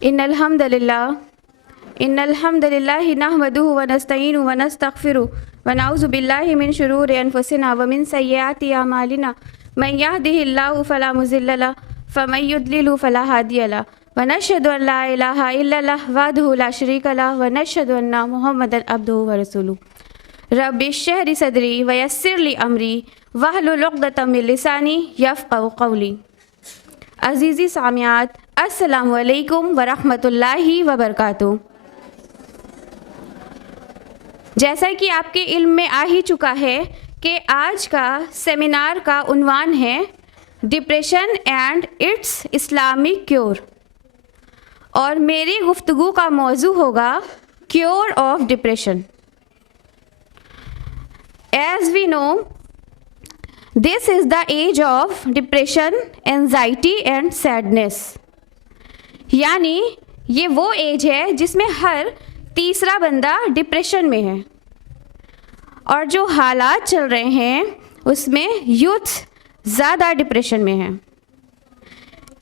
इन्नल हम्दुलिल्लाहि नहमदुहु व नस्तईनुहु व नस्तगफिरुहु व नऊज़ु बिल्लाहि मिन शुरूरि अनफुसिना व मिन सय्यिआति अमालिना मन यहदिहिल्लाहु फला मुज़िल्ल लहु व मन युद्लिलहु फला हादिय लहु व नशहदु अन ला इलाहा इल्लल्लाह वहदहु ला शरीका लहु व नशहदु अन्ना मुहम्मदन अब्दुहु व रसूलुहु। रब्बि इश्रह ली सदरी व यस्सिर ली अमरी वहलुल उक़दतम मिन लिसानी यफ़क़हू क़ौली। अज़ीज़ी सामियात, अस्सलामु अलैकुम व रहमतुल्लाहि व बरकातुहू। जैसा कि आपके इल्म में आ ही चुका है कि आज का सेमिनार का उन्वान है depression and its Islamic cure, और मेरी गुफ्तगू का मौजू होगा cure of depression. As we know, this is the age of depression, anxiety and sadness. यानी ये वो एज है जिसमें हर तीसरा बंदा डिप्रेशन में है, और जो हालात चल रहे हैं उसमें यूथ ज़्यादा डिप्रेशन में है।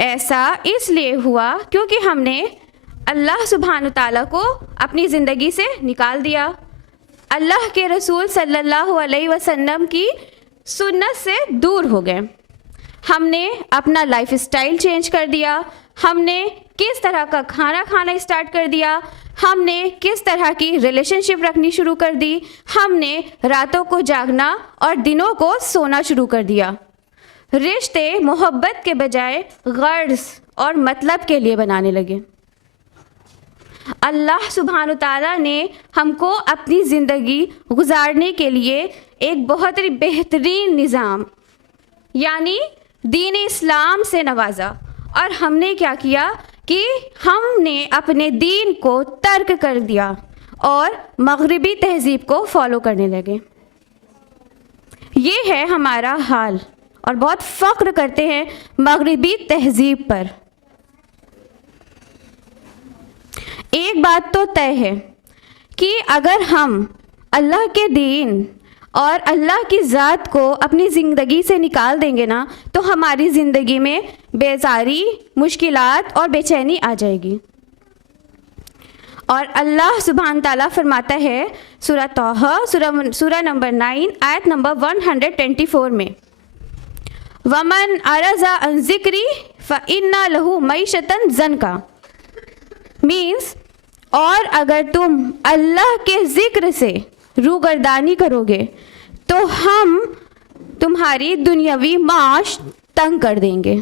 ऐसा इसलिए हुआ क्योंकि हमने अल्लाह सुब्हान ताला को अपनी ज़िंदगी से निकाल दिया, अल्लाह के रसूल सल्लल्लाहु अलैहि वसल्लम की सुन्नत से दूर हो गए, हमने अपना लाइफ स्टाइल चेंज कर दिया, हमने किस तरह का खाना खाना स्टार्ट कर दिया, हमने किस तरह की रिलेशनशिप रखनी शुरू कर दी, हमने रातों को जागना और दिनों को सोना शुरू कर दिया। रिश्ते मोहब्बत के बजाय गर्ज और मतलब के लिए बनाने लगे। अल्लाह सुब्हान ताला ने हमको अपनी ज़िंदगी गुजारने के लिए एक बहुत ही बेहतरीन निज़ाम यानी दीन इस्लाम से नवाजा, और हमने क्या किया कि हमने अपने दीन को तर्क कर दिया और मगरिबी तहज़ीब को फॉलो करने लगे। ये है हमारा हाल, और बहुत फ़ख्र करते हैं मगरिबी तहज़ीब पर। एक बात तो तय है कि अगर हम अल्लाह के दीन और अल्लाह की ज़ात को अपनी ज़िंदगी से निकाल देंगे ना, तो हमारी ज़िंदगी में बेजारी, मुश्किलात और बेचैनी आ जाएगी। और अल्लाह सुब्हान ताला फरमाता है सूरह तौहा सूरह नंबर 9 आयत नंबर 124 में, वमन अरज़ा अन ज़िक्री फ़इन्ना लहू मईशतन ज़नका। मीन्स, और अगर तुम अल्लाह के ज़िक्र से रूगर्दानी करोगे तो हम तुम्हारी दुनियावी माश तंग कर देंगे।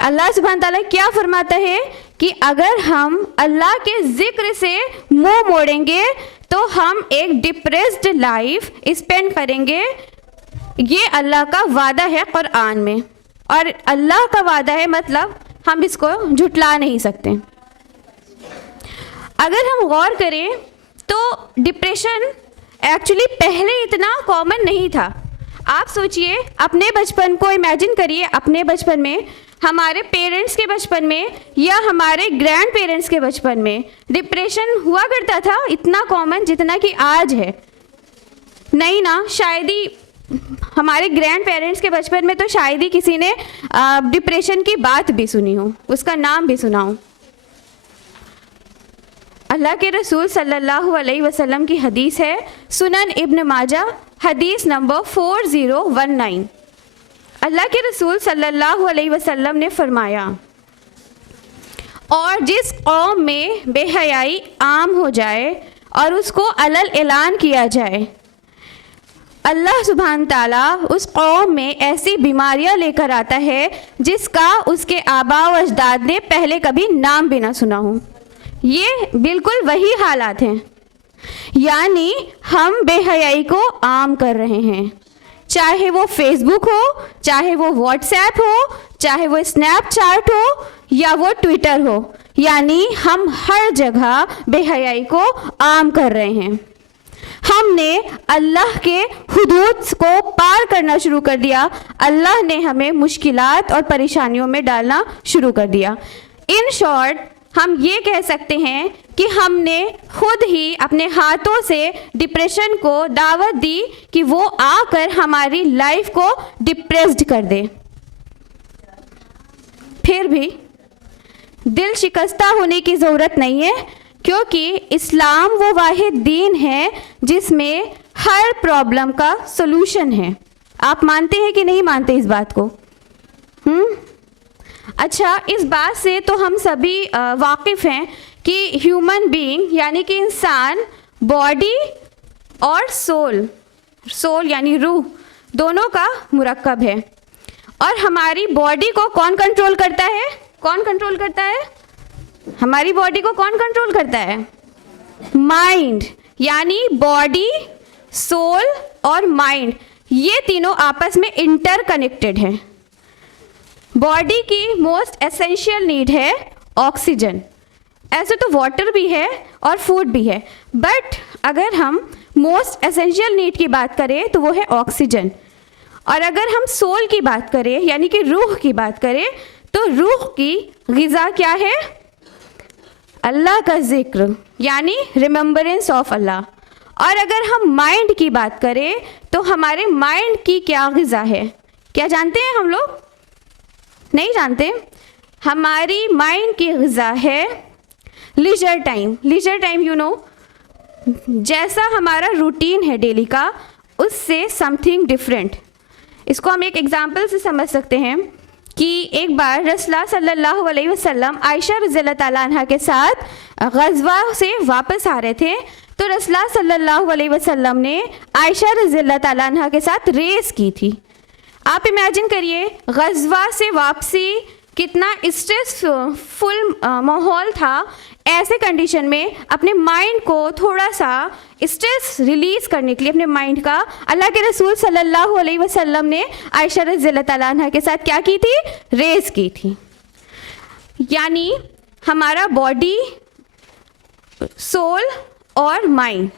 अल्लाह सुब्हान ताला क्या फरमाता है कि अगर हम अल्लाह के ज़िक्र से मुंह मोड़ेंगे तो हम एक डिप्रेस्ड लाइफ स्पेंड करेंगे। ये अल्लाह का वादा है कुरान में, और अल्लाह का वादा है मतलब हम इसको झुटला नहीं सकते। अगर हम गौर करें तो डिप्रेशन एक्चुअली पहले इतना कॉमन नहीं था। आप सोचिए, अपने बचपन को इमेजिन करिए, अपने बचपन में, हमारे पेरेंट्स के बचपन में या हमारे ग्रैंड पेरेंट्स के बचपन में डिप्रेशन हुआ करता था इतना कॉमन जितना कि आज है? नहीं ना। शायद ही हमारे ग्रैंड पेरेंट्स के बचपन में तो शायद ही किसी ने डिप्रेशन की बात भी सुनी हो, उसका नाम भी सुना हो। अल्लाह के रसूल सल्लल्लाहु अलैहि वसल्लम की हदीस है, सुनन इब्न माजा हदीस नंबर 4019। अल्लाह के रसूल सल्लल्लाहु अलैहि वसल्लम ने फरमाया, और जिस कौम में बेहयाई आम हो जाए और उसको अलल ऐलान किया जाए, अल्लाह सुब्हान ताला उस कौम में ऐसी बीमारियां लेकर आता है जिसका उसके आबा व अजदाद ने पहले कभी नाम भी ना सुना हो। ये बिल्कुल वही हालात हैं, यानी हम बेहयाई को आम कर रहे हैं, चाहे वो फेसबुक हो, चाहे वो व्हाट्सएप हो, चाहे वो स्नैपचैट हो या वो ट्विटर हो, यानी हम हर जगह बेहयाई को आम कर रहे हैं। हमने अल्लाह के हुदूद को पार करना शुरू कर दिया, अल्लाह ने हमें मुश्किलात और परेशानियों में डालना शुरू कर दिया। इन शॉर्ट, हम ये कह सकते हैं कि हमने खुद ही अपने हाथों से डिप्रेशन को दावत दी कि वो आकर हमारी लाइफ को डिप्रेस्ड कर दे। फिर भी दिल शिकस्ता होने की ज़रूरत नहीं है, क्योंकि इस्लाम वो वाहिद दीन है जिसमें हर प्रॉब्लम का सॉल्यूशन है। आप मानते हैं कि नहीं मानते इस बात को? अच्छा, इस बात से तो हम सभी वाकिफ़ हैं कि ह्यूमन बीइंग यानी कि इंसान बॉडी और सोल यानी रूह दोनों का मुरक्कब है। और हमारी बॉडी को कौन कंट्रोल करता है? कौन कंट्रोल करता है? हमारी बॉडी को कौन कंट्रोल करता है? माइंड। यानी बॉडी, सोल और माइंड ये तीनों आपस में इंटरकनेक्टेड हैं। बॉडी की मोस्ट एसेंशियल नीड है ऑक्सीजन। ऐसे तो वाटर भी है और फूड भी है, बट अगर हम मोस्ट एसेंशियल नीड की बात करें तो वो है ऑक्सीजन। और अगर हम सोल की बात करें यानी कि रूह की बात करें तो रूह की ग़िज़ा क्या है? अल्लाह का जिक्र यानी रिमेम्बरेंस ऑफ अल्लाह। और अगर हम माइंड की बात करें तो हमारे माइंड की क्या ग़िज़ा है? क्या जानते हैं हम लोग? नहीं जानते? हमारी माइंड की ग़िज़ा है leisure time. Leisure time you know, जैसा हमारा रूटीन है डेली का, उससे समथिंग डिफरेंट। इसको हम एक एग्जांपल से समझ सकते हैं कि एक बार रसूलुल्लाह सल्लल्लाहु अलैहि वसल्लम आयशा रज़ियल्लाहु ताला अन्हा के साथ गज़वा से वापस आ रहे थे, तो रसूलुल्लाह सल्लल्लाहु अलैहि वसल्लम ने आयशा रज़ियल्लाहु ताला अन्हा के साथ रेस की थी। आप इमेजिन करिए, गज़वा से वापसी, कितना स्ट्रेसफुल माहौल था। ऐसे कंडीशन में अपने माइंड को थोड़ा सा स्ट्रेस रिलीज़ करने के लिए अपने माइंड का, अल्लाह के रसूल सल्लल्लाहु अलैहि वसल्लम ने आयशा रज़ियल्लाहु ताला अन्हा के साथ क्या की थी? रेस की थी। यानी हमारा बॉडी, सोल और माइंड,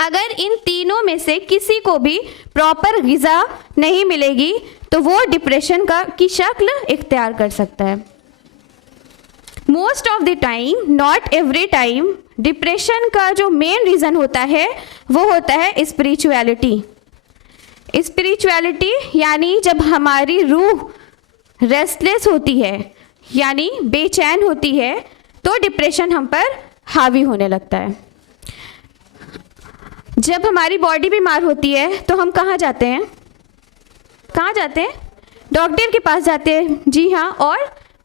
अगर इन तीनों में से किसी को भी प्रॉपर ग़िज़ा नहीं मिलेगी तो वो डिप्रेशन की शक्ल इख्तियार कर सकता है। Most of the time, not every time, depression का जो मेन रीज़न होता है वो होता है स्पिरिचुअलिटी। स्पिरिचुअलिटी यानी जब हमारी रूह रेस्टलेस होती है यानी बेचैन होती है तो डिप्रेशन हम पर हावी होने लगता है। जब हमारी बॉडी बीमार होती है तो हम कहाँ जाते हैं? कहाँ जाते हैं? डॉक्टर के पास जाते हैं। जी हाँ, और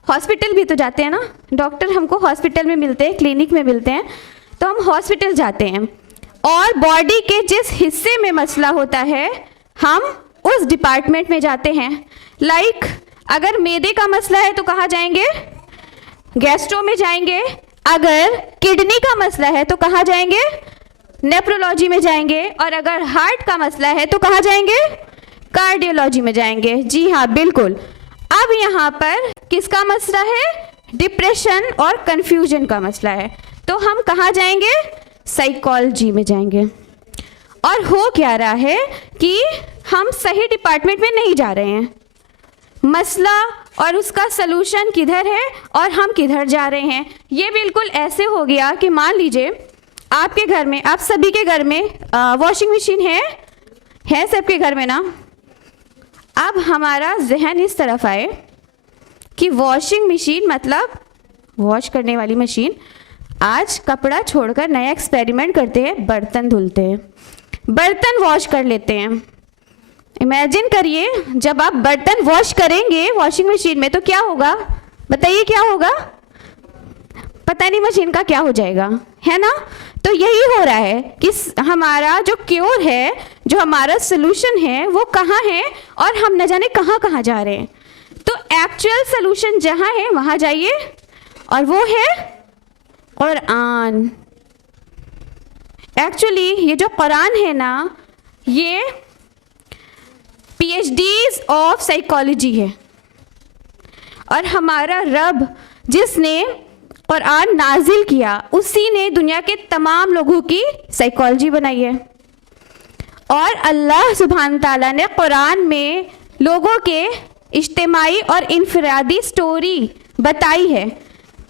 हॉस्पिटल भी तो जाते हैं ना। डॉक्टर हमको हॉस्पिटल में मिलते हैं, क्लिनिक में मिलते हैं, तो हम हॉस्पिटल जाते हैं। और बॉडी के जिस हिस्से में मसला होता है हम उस डिपार्टमेंट में जाते हैं। लाइक अगर मैदे का मसला है तो कहाँ जाएंगे? गैस्ट्रो में जाएंगे। अगर किडनी का मसला है तो कहाँ जाएंगे? नेफ्रोलॉजी में जाएंगे। और अगर हार्ट का मसला है तो कहाँ जाएंगे? कार्डियोलॉजी में जाएंगे। जी हाँ, बिल्कुल। अब यहाँ पर किसका मसला है? डिप्रेशन और कंफ्यूजन का मसला है, तो हम कहाँ जाएंगे? साइकोलॉजी में जाएंगे। और हो क्या रहा है कि हम सही डिपार्टमेंट में नहीं जा रहे हैं। मसला और उसका सलूशन किधर है और हम किधर जा रहे हैं। ये बिल्कुल ऐसे हो गया कि मान लीजिए आपके घर में, आप सभी के घर में वॉशिंग मशीन है सबके घर में ना। अब हमारा जहन इस तरफ आए कि वॉशिंग मशीन मतलब वॉश करने वाली मशीन, आज कपड़ा छोड़कर नया एक्सपेरिमेंट करते हैं, बर्तन धुलते हैं, बर्तन वॉश कर लेते हैं। इमेजिन करिए जब आप बर्तन वॉश करेंगे वॉशिंग मशीन में तो क्या होगा? बताइए क्या होगा? पता नहीं मशीन का क्या हो जाएगा, है ना। तो यही हो रहा है कि हमारा जो क्योर है, जो हमारा सलूशन है वो कहाँ है और हम न जाने कहाँ कहाँ जा रहे हैं। तो एक्चुअल सलूशन जहाँ है वहाँ जाइए, और वो है कुरान। एक्चुअली ये जो कुरान है ना, ये PhDs ऑफ साइकोलॉजी है। और हमारा रब जिसने कुरान नाजिल किया उसी ने दुनिया के तमाम लोगों की साइकोलॉजी बनाई है। और अल्लाह सुब्हान ताला ने कुरान में लोगों के इज्तिमाई और इनफरादी स्टोरी बताई है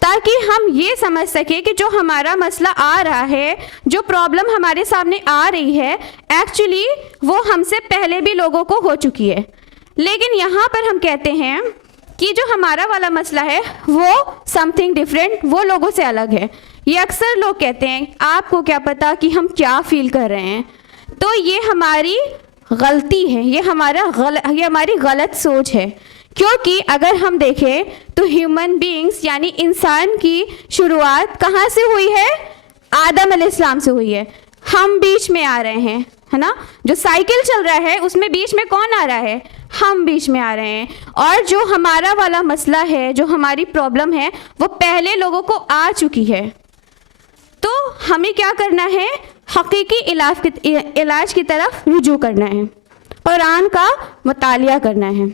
ताकि हम ये समझ सके कि जो हमारा मसला आ रहा है, जो प्रॉब्लम हमारे सामने आ रही है, एक्चुअली वो हमसे पहले भी लोगों को हो चुकी है। लेकिन यहाँ पर हम कहते हैं कि जो हमारा वाला मसला है वो समथिंग डिफरेंट, वो लोगों से अलग है। ये अक्सर लोग कहते हैं आपको क्या पता कि हम क्या फील कर रहे हैं। तो ये हमारी गलती है, ये हमारी गलत सोच है। क्योंकि अगर हम देखें तो ह्यूमन बीइंग्स यानी इंसान की शुरुआत कहाँ से हुई है? आदम अलैहिस्सलाम से हुई है। हम बीच में आ रहे हैं, है ना? जो साइकिल चल रहा है उसमें बीच में कौन आ रहा है? हम बीच में आ रहे हैं। और जो हमारा वाला मसला है, जो हमारी प्रॉब्लम है, वो पहले लोगों को आ चुकी है। तो हमें क्या करना है? हकीकी इलाज की तरफ रुजू करना है, कुरान का मुतालिया करना है।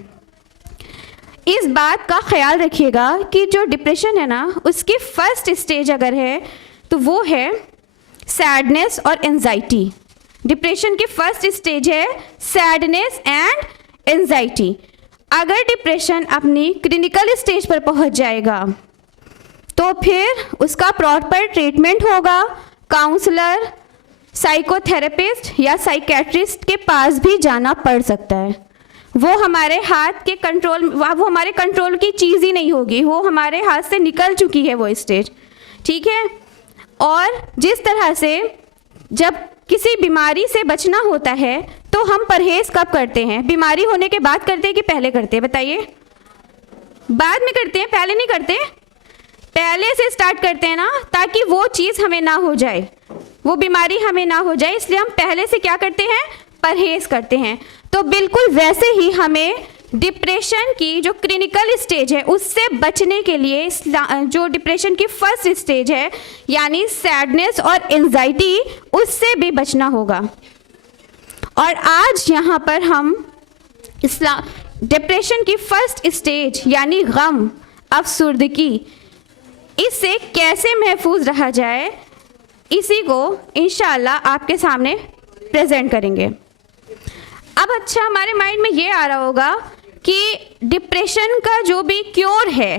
इस बात का ख्याल रखिएगा कि जो डिप्रेशन है ना, उसकी फर्स्ट स्टेज अगर है तो वो है सैडनेस और एंजाइटी। डिप्रेशन की फर्स्ट स्टेज है सैडनेस एंड एंजाइटी। अगर डिप्रेशन अपनी क्लिनिकल स्टेज पर पहुंच जाएगा तो फिर उसका प्रॉपर ट्रीटमेंट होगा। काउंसलर, साइकोथेरेपिस्ट या साइकेट्रिस्ट के पास भी जाना पड़ सकता है। वो हमारे हाथ के कंट्रोल, वो हमारे कंट्रोल की चीज़ ही नहीं होगी, वो हमारे हाथ से निकल चुकी है वो स्टेज, ठीक है। और जिस तरह से जब किसी बीमारी से बचना होता है तो हम परहेज़ कब करते हैं? बीमारी होने के बाद करते हैं कि पहले करते हैं? बताइए। बाद में करते हैं, पहले नहीं करते। पहले से स्टार्ट करते हैं ना, ताकि वो चीज़ हमें ना हो जाए, वो बीमारी हमें ना हो जाए, इसलिए हम पहले से क्या करते हैं? परहेज़ करते हैं। तो बिल्कुल वैसे ही हमें डिप्रेशन की जो क्लिनिकल स्टेज है उससे बचने के लिए जो डिप्रेशन की फर्स्ट स्टेज है यानी सैडनेस और एंजाइटी, उससे भी बचना होगा। और आज यहाँ पर हम डिप्रेशन की फर्स्ट स्टेज यानी गम, अफसुर्दगी, इससे कैसे महफूज रहा जाए, इसी को इंशाअल्लाह आपके सामने प्रेजेंट करेंगे। अब अच्छा, हमारे माइंड में ये आ रहा होगा कि डिप्रेशन का जो भी क्योर है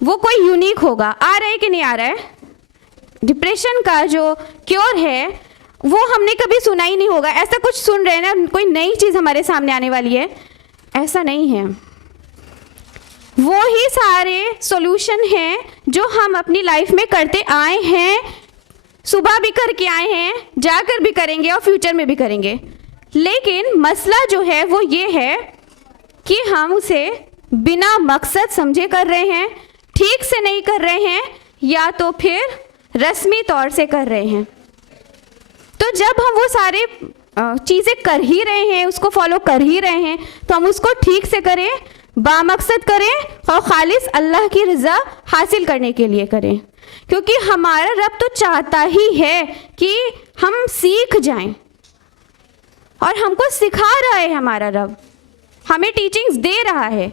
वो कोई यूनिक होगा। आ रहा है कि नहीं आ रहा है? डिप्रेशन का जो क्योर है वो हमने कभी सुना ही नहीं होगा। ऐसा कुछ सुन रहे हैं ना, कोई नई चीज़ हमारे सामने आने वाली है, ऐसा नहीं है। वो ही सारे सॉल्यूशन हैं जो हम अपनी लाइफ में करते आए हैं, सुबह भी करके आए हैं, जाकर भी करेंगे और फ्यूचर में भी करेंगे। लेकिन मसला जो है वो ये है कि हम उसे बिना मकसद समझे कर रहे हैं, ठीक से नहीं कर रहे हैं, या तो फिर रस्मी तौर से कर रहे हैं। तो जब हम वो सारे चीज़ें कर ही रहे हैं, उसको फॉलो कर ही रहे हैं, तो हम उसको ठीक से करें, बामकसद करें और खालिस अल्लाह की रज़ा हासिल करने के लिए करें। क्योंकि हमारा रब तो चाहता ही है कि हम सीख जाएं, और हमको सिखा रहा है हमारा रब, हमें टीचिंग्स दे रहा है,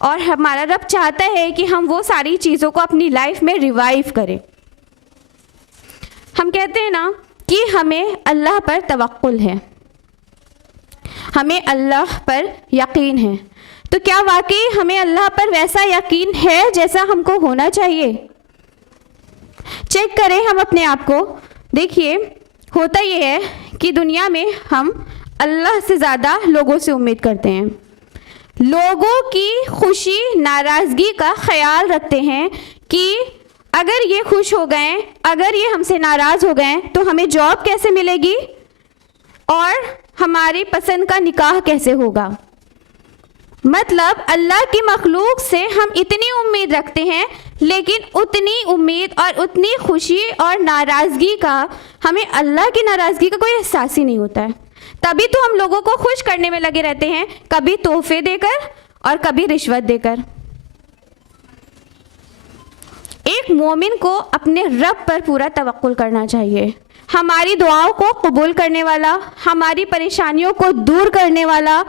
और हमारा रब चाहता है कि हम वो सारी चीज़ों को अपनी लाइफ में रिवाइव करें। हम कहते हैं ना कि हमें अल्लाह पर तवक्कुल है, हमें अल्लाह पर यकीन है। तो क्या वाकई हमें अल्लाह पर वैसा यकीन है जैसा हमको होना चाहिए? चेक करें हम अपने आप को। देखिए, होता ये है कि दुनिया में हम अल्लाह से ज़्यादा लोगों से उम्मीद करते हैं, लोगों की खुशी नाराज़गी का ख्याल रखते हैं कि अगर ये खुश हो गए, अगर ये हमसे नाराज़ हो गए तो हमें जॉब कैसे मिलेगी और हमारी पसंद का निकाह कैसे होगा। मतलब अल्लाह की मखलूक से हम इतनी उम्मीद रखते हैं, लेकिन उतनी उम्मीद और उतनी खुशी और नाराज़गी का हमें अल्लाह की नाराज़गी का कोई एहसास ही नहीं होता है। तभी तो हम लोगों को खुश करने में लगे रहते हैं, कभी तोहफे देकर और कभी रिश्वत देकर। एक मोमिन को अपने रब पर पूरा तवक्कुल करना चाहिए। हमारी दुआओं को कबूल करने वाला, हमारी परेशानियों को दूर करने वाला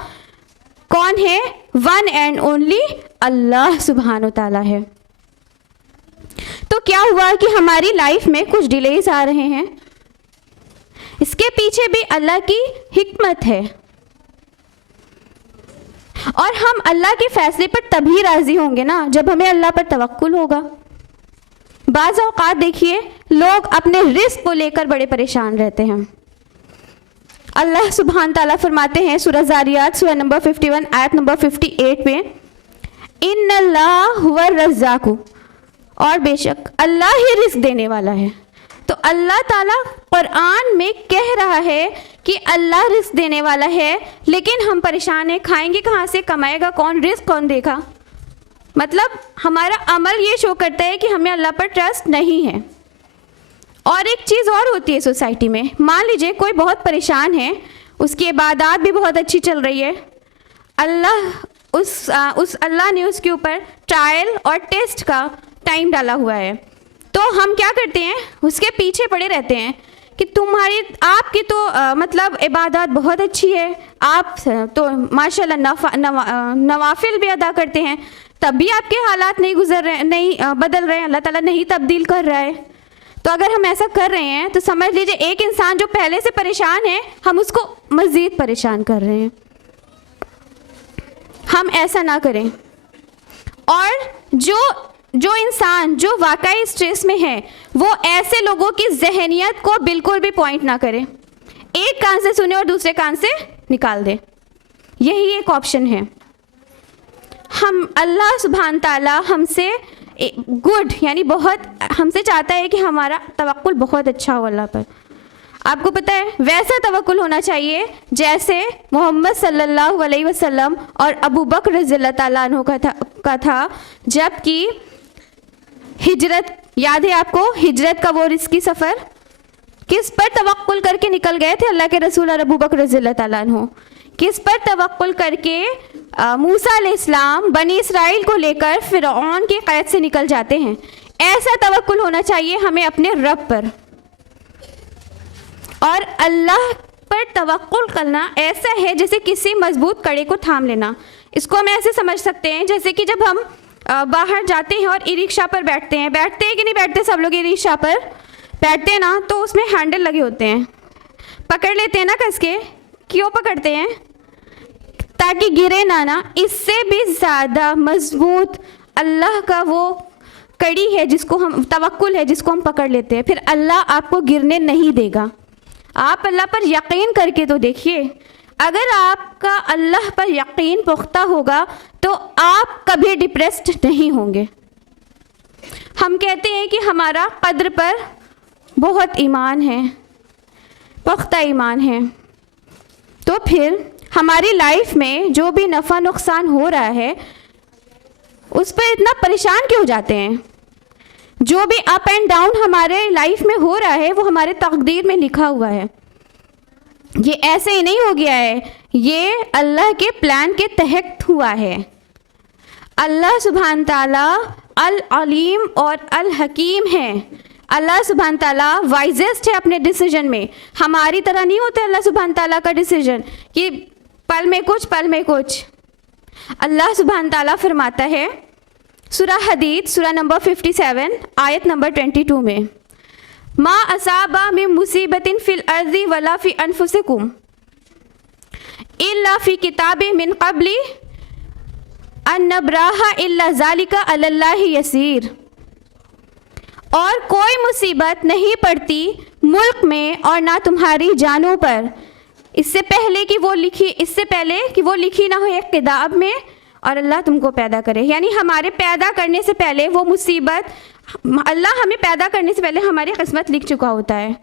कौन है? वन एंड ओनली अल्लाह सुब्हान व तआला है। तो क्या हुआ कि हमारी लाइफ में कुछ डिलेज आ रहे हैं, इसके पीछे भी अल्लाह की हिकमत है, और हम अल्लाह के फैसले पर तभी राजी होंगे ना जब हमें अल्लाह पर तवक्कुल होगा। बाज़ औक़ात देखिए, लोग अपने रिस्क को लेकर बड़े परेशान रहते हैं। अल्लाह सुब्हान ताला फरमाते हैं सूरह ज़ारियात सूरह नंबर 51 आयत नंबर 58 में, इन्नल्लाह हुवा रज़्ज़ाक़ु, और बेशक अल्लाह ही रिस्क देने वाला है। तो अल्लाह ताला कुरान में कह रहा है कि अल्लाह रिस्क देने वाला है, लेकिन हम परेशान हैं, खाएंगे कहाँ से, कमाएगा कौन, रिस्क कौन देगा। मतलब हमारा अमल ये शो करता है कि हमें अल्लाह पर ट्रस्ट नहीं है। और एक चीज़ और होती है सोसाइटी में, मान लीजिए कोई बहुत परेशान है, उसकी इबादत भी बहुत अच्छी चल रही है, अल्लाह ने उसके ऊपर ट्रायल और टेस्ट का टाइम डाला हुआ है, तो हम क्या करते हैं, उसके पीछे पड़े रहते हैं कि आपकी तो मतलब इबादत बहुत अच्छी है, आप तो माशाल्लाह नवाफिल भी अदा करते हैं, तब भी आपके हालात नहीं बदल रहे हैं, अल्लाह ताला नहीं तब्दील कर रहा है। तो अगर हम ऐसा कर रहे हैं तो समझ लीजिए एक इंसान जो पहले से परेशान है, हम उसको मज़ीद परेशान कर रहे हैं। हम ऐसा ना करें। और जो इंसान जो वाकई स्ट्रेस में है, वो ऐसे लोगों की ज़हनियत को बिल्कुल भी पॉइंट ना करे, एक कान से सुने और दूसरे कान से निकाल दे, यही एक ऑप्शन है। हम अल्लाह सुब्हान ताला हमसे गुड यानी बहुत हमसे चाहता है कि हमारा तवक्कुल बहुत अच्छा हो अल्लाह पर। आपको पता है वैसा तवक्कुल होना चाहिए जैसे मोहम्मद सल्लल्लाहु अलैहि वसल्लम और अबू बकर रज़ियल्लाहु ताला अन्हु का था, जबकि हिजरत, याद है आपको हिजरत का वो रिस्की सफ़र, किस पर तवक्कुल करके निकल गए थे अल्लाह के रसूल और अबू बकर रज़ियल्लाहु ताला अन्हु, किस पर तवक्कुल करके मूसा अलैहिस्सलाम बनी इसराइल को लेकर फ़िरऔन की क़ैद से निकल जाते हैं। ऐसा तवक्कुल होना चाहिए हमें अपने रब पर। और अल्लाह पर तवक्कुल करना ऐसा है जैसे किसी मजबूत कड़े को थाम लेना। इसको हम ऐसे समझ सकते हैं जैसे कि जब हम बाहर जाते हैं और ई रिक्शा पर बैठते हैं कि नहीं बैठते, सब लोग ई रिक्शा पर बैठते हैं ना, तो उसमें हैंडल लगे होते हैं, पकड़ लेते हैं ना कस के। क्यों पकड़ते हैं? ताकि गिरे ना। इससे भी ज़्यादा मजबूत अल्लाह का वो कड़ी है जिसको हम तवक्कुल है, जिसको हम पकड़ लेते हैं, फिर अल्लाह आपको गिरने नहीं देगा। आप अल्लाह पर यकीन करके तो देखिए, अगर आपका अल्लाह पर यकीन पुख्ता होगा तो आप कभी डिप्रेस्ड नहीं होंगे। हम कहते हैं कि हमारा कद्र पर बहुत ईमान है, पुख्ता ईमान है, तो फिर हमारी लाइफ में जो भी नफ़ा नुकसान हो रहा है उस पर इतना परेशान क्यों जाते हैं? जो भी अप एंड डाउन हमारे लाइफ में हो रहा है वो हमारे तकदीर में लिखा हुआ है। ये ऐसे ही नहीं हो गया है, ये अल्लाह के प्लान के तहत हुआ है। अल्लाह सुब्हान ताला अल अलीम और अल हकीम है। अल्लाह सुब्हान ताला वाइजेस्ट है अपने डिसीजन में। हमारी तरह नहीं होता अल्लाह सुब्हान ताला का डिसीजन कि पल में कुछ। अल्लाह सुब्हान ताला फरमाता है सूरह हदीद सूरह नंबर 57 आयत नंबर 22 में, मा असाबा मिन मुसीबतिन फिल अर्ज़ि वला फी अनफुसिकुम इल्ला फी किताबिन मिन क़ब्ली अन नब्राहा इल्ला ज़ालिका अलल्लाहि यसीर। और कोई मुसीबत नहीं पड़ती मुल्क में और ना तुम्हारी जानों पर, इससे पहले कि वो लिखी ना हो एक किताब में, और अल्लाह तुमको पैदा करे। यानी हमारे पैदा करने से पहले वो मुसीबत, अल्लाह हमें पैदा करने से पहले हमारी किस्मत लिख चुका होता है।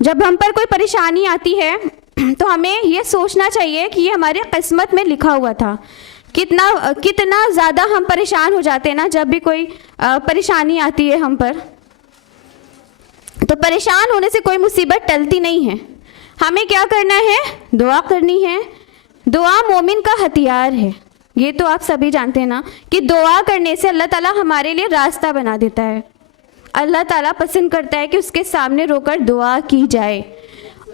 जब हम पर कोई परेशानी आती है तो हमें ये सोचना चाहिए कि ये हमारी किस्मत में लिखा हुआ था। कितना ज़्यादा हम परेशान हो जाते हैं ना जब भी कोई परेशानी आती है हम पर, तो परेशान होने से कोई मुसीबत टलती नहीं है। हमें क्या करना है? दुआ करनी है। दुआ मोमिन का हथियार है। ये तो आप सभी जानते हैं ना कि दुआ करने से अल्लाह ताला हमारे लिए रास्ता बना देता है। अल्लाह ताला पसंद करता है कि उसके सामने रोकर दुआ की जाए।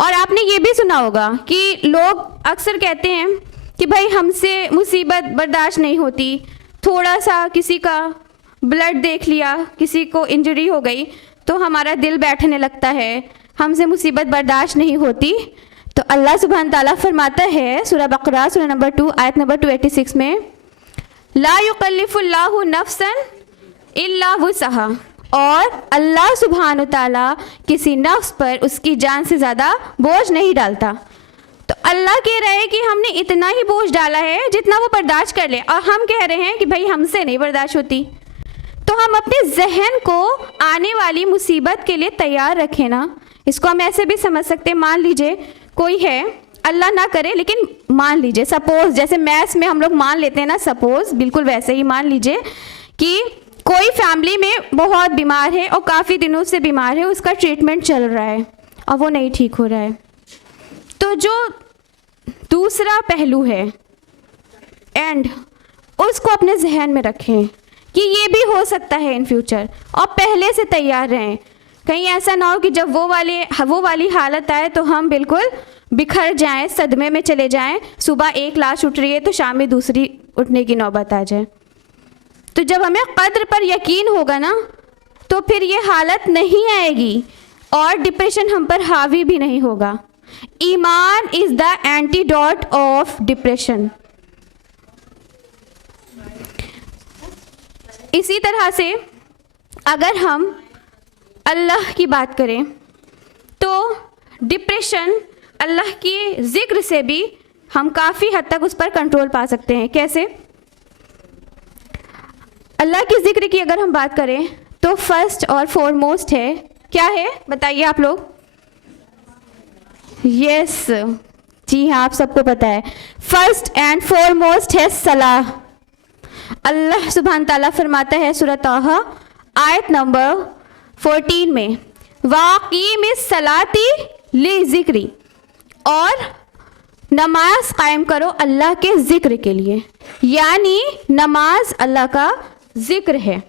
और आपने ये भी सुना होगा कि लोग अक्सर कहते हैं कि भाई हमसे मुसीबत बर्दाश्त नहीं होती, थोड़ा सा किसी का ब्लड देख लिया, किसी को इंजरी हो गई तो हमारा दिल बैठने लगता है, हमसे मुसीबत बर्दाश्त नहीं होती। तो अल्लाह सुब्हान ताला फरमाता है सूरह बकरा सूरह नंबर 2 आयत नंबर 286 में, ला युकल्लिफुल्लाहु नफ्सन इल्ला वुसहा। और अल्लाह सुब्हान ताला किसी नफ्स पर उसकी जान से ज़्यादा बोझ नहीं डालता। तो अल्लाह कह रहा है कि हमने इतना ही बोझ डाला है जितना वो बर्दाश्त कर ले, और हम कह रहे हैं कि भाई हमसे नहीं बर्दाश्त होती। तो हम अपने जहन को आने वाली मुसीबत के लिए तैयार रखें ना। इसको हम ऐसे भी समझ सकते हैं, मान लीजिए कोई है, अल्लाह ना करे लेकिन मान लीजिए, सपोज जैसे मैथ्स में हम लोग मान लेते हैं ना, सपोज बिल्कुल वैसे ही मान लीजिए कि कोई फैमिली में बहुत बीमार है और काफ़ी दिनों से बीमार है, उसका ट्रीटमेंट चल रहा है और वो नहीं ठीक हो रहा है। तो जो दूसरा पहलू है एंड उसको अपने जहन में रखें कि ये भी हो सकता है इन फ्यूचर, और पहले से तैयार रहें। कहीं ऐसा ना हो कि जब वो वाली हालत आए तो हम बिल्कुल बिखर जाएं, सदमे में चले जाएं, सुबह एक लाश उठ रही है तो शाम में दूसरी उठने की नौबत आ जाए। तो जब हमें कद्र पर यकीन होगा ना तो फिर ये हालत नहीं आएगी और डिप्रेशन हम पर हावी भी नहीं होगा। ईमान is the antidote of depression. इसी तरह से अगर हम अल्लाह की बात करें तो डिप्रेशन अल्लाह की जिक्र से भी हम काफ़ी हद तक उस पर कंट्रोल पा सकते हैं। कैसे? अल्लाह की जिक्र की अगर हम बात करें तो फर्स्ट और फॉरमोस्ट है, क्या है बताइए आप लोग? यस, जी हाँ, आप सबको पता है। फर्स्ट एंड फॉरमोस्ट है सलाह। अल्लाह सुब्हान ताला फरमाता है सूरह तौहा आयत नंबर 14 में, वाक़ीमिस सलाती ली ज़िक्री, और नमाज कायम करो अल्लाह के ज़िक्र के लिए। यानी नमाज अल्लाह का ज़िक्र है।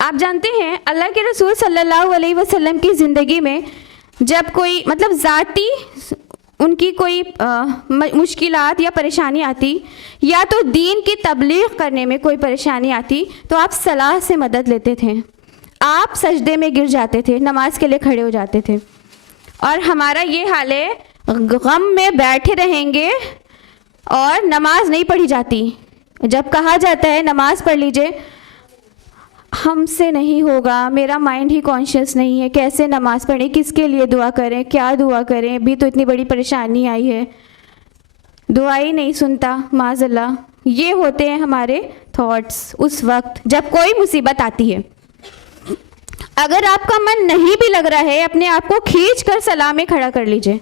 आप जानते हैं अल्लाह के रसूल सल्लल्लाहु अलैहि वसल्लम की ज़िंदगी में जब कोई मतलब ज़ाती उनकी कोई मुश्किलात या परेशानी आती, या तो दीन की तबलीग करने में कोई परेशानी आती, तो आप सलाह से मदद लेते थे। आप सजदे में गिर जाते थे, नमाज के लिए खड़े हो जाते थे। और हमारा ये हाल है, गम में बैठे रहेंगे और नमाज नहीं पढ़ी जाती। जब कहा जाता है नमाज पढ़ लीजिए, हमसे नहीं होगा, मेरा माइंड ही कॉन्शियस नहीं है, कैसे नमाज पढ़ें, किसके लिए दुआ करें, क्या दुआ करें, अभी तो इतनी बड़ी परेशानी आई है, दुआ ही नहीं सुनता माज़अल्लाह। ये होते हैं हमारे थॉट्स उस वक्त जब कोई मुसीबत आती है। अगर आपका मन नहीं भी लग रहा है, अपने आप को खींच कर सलाह में खड़ा कर लीजिए।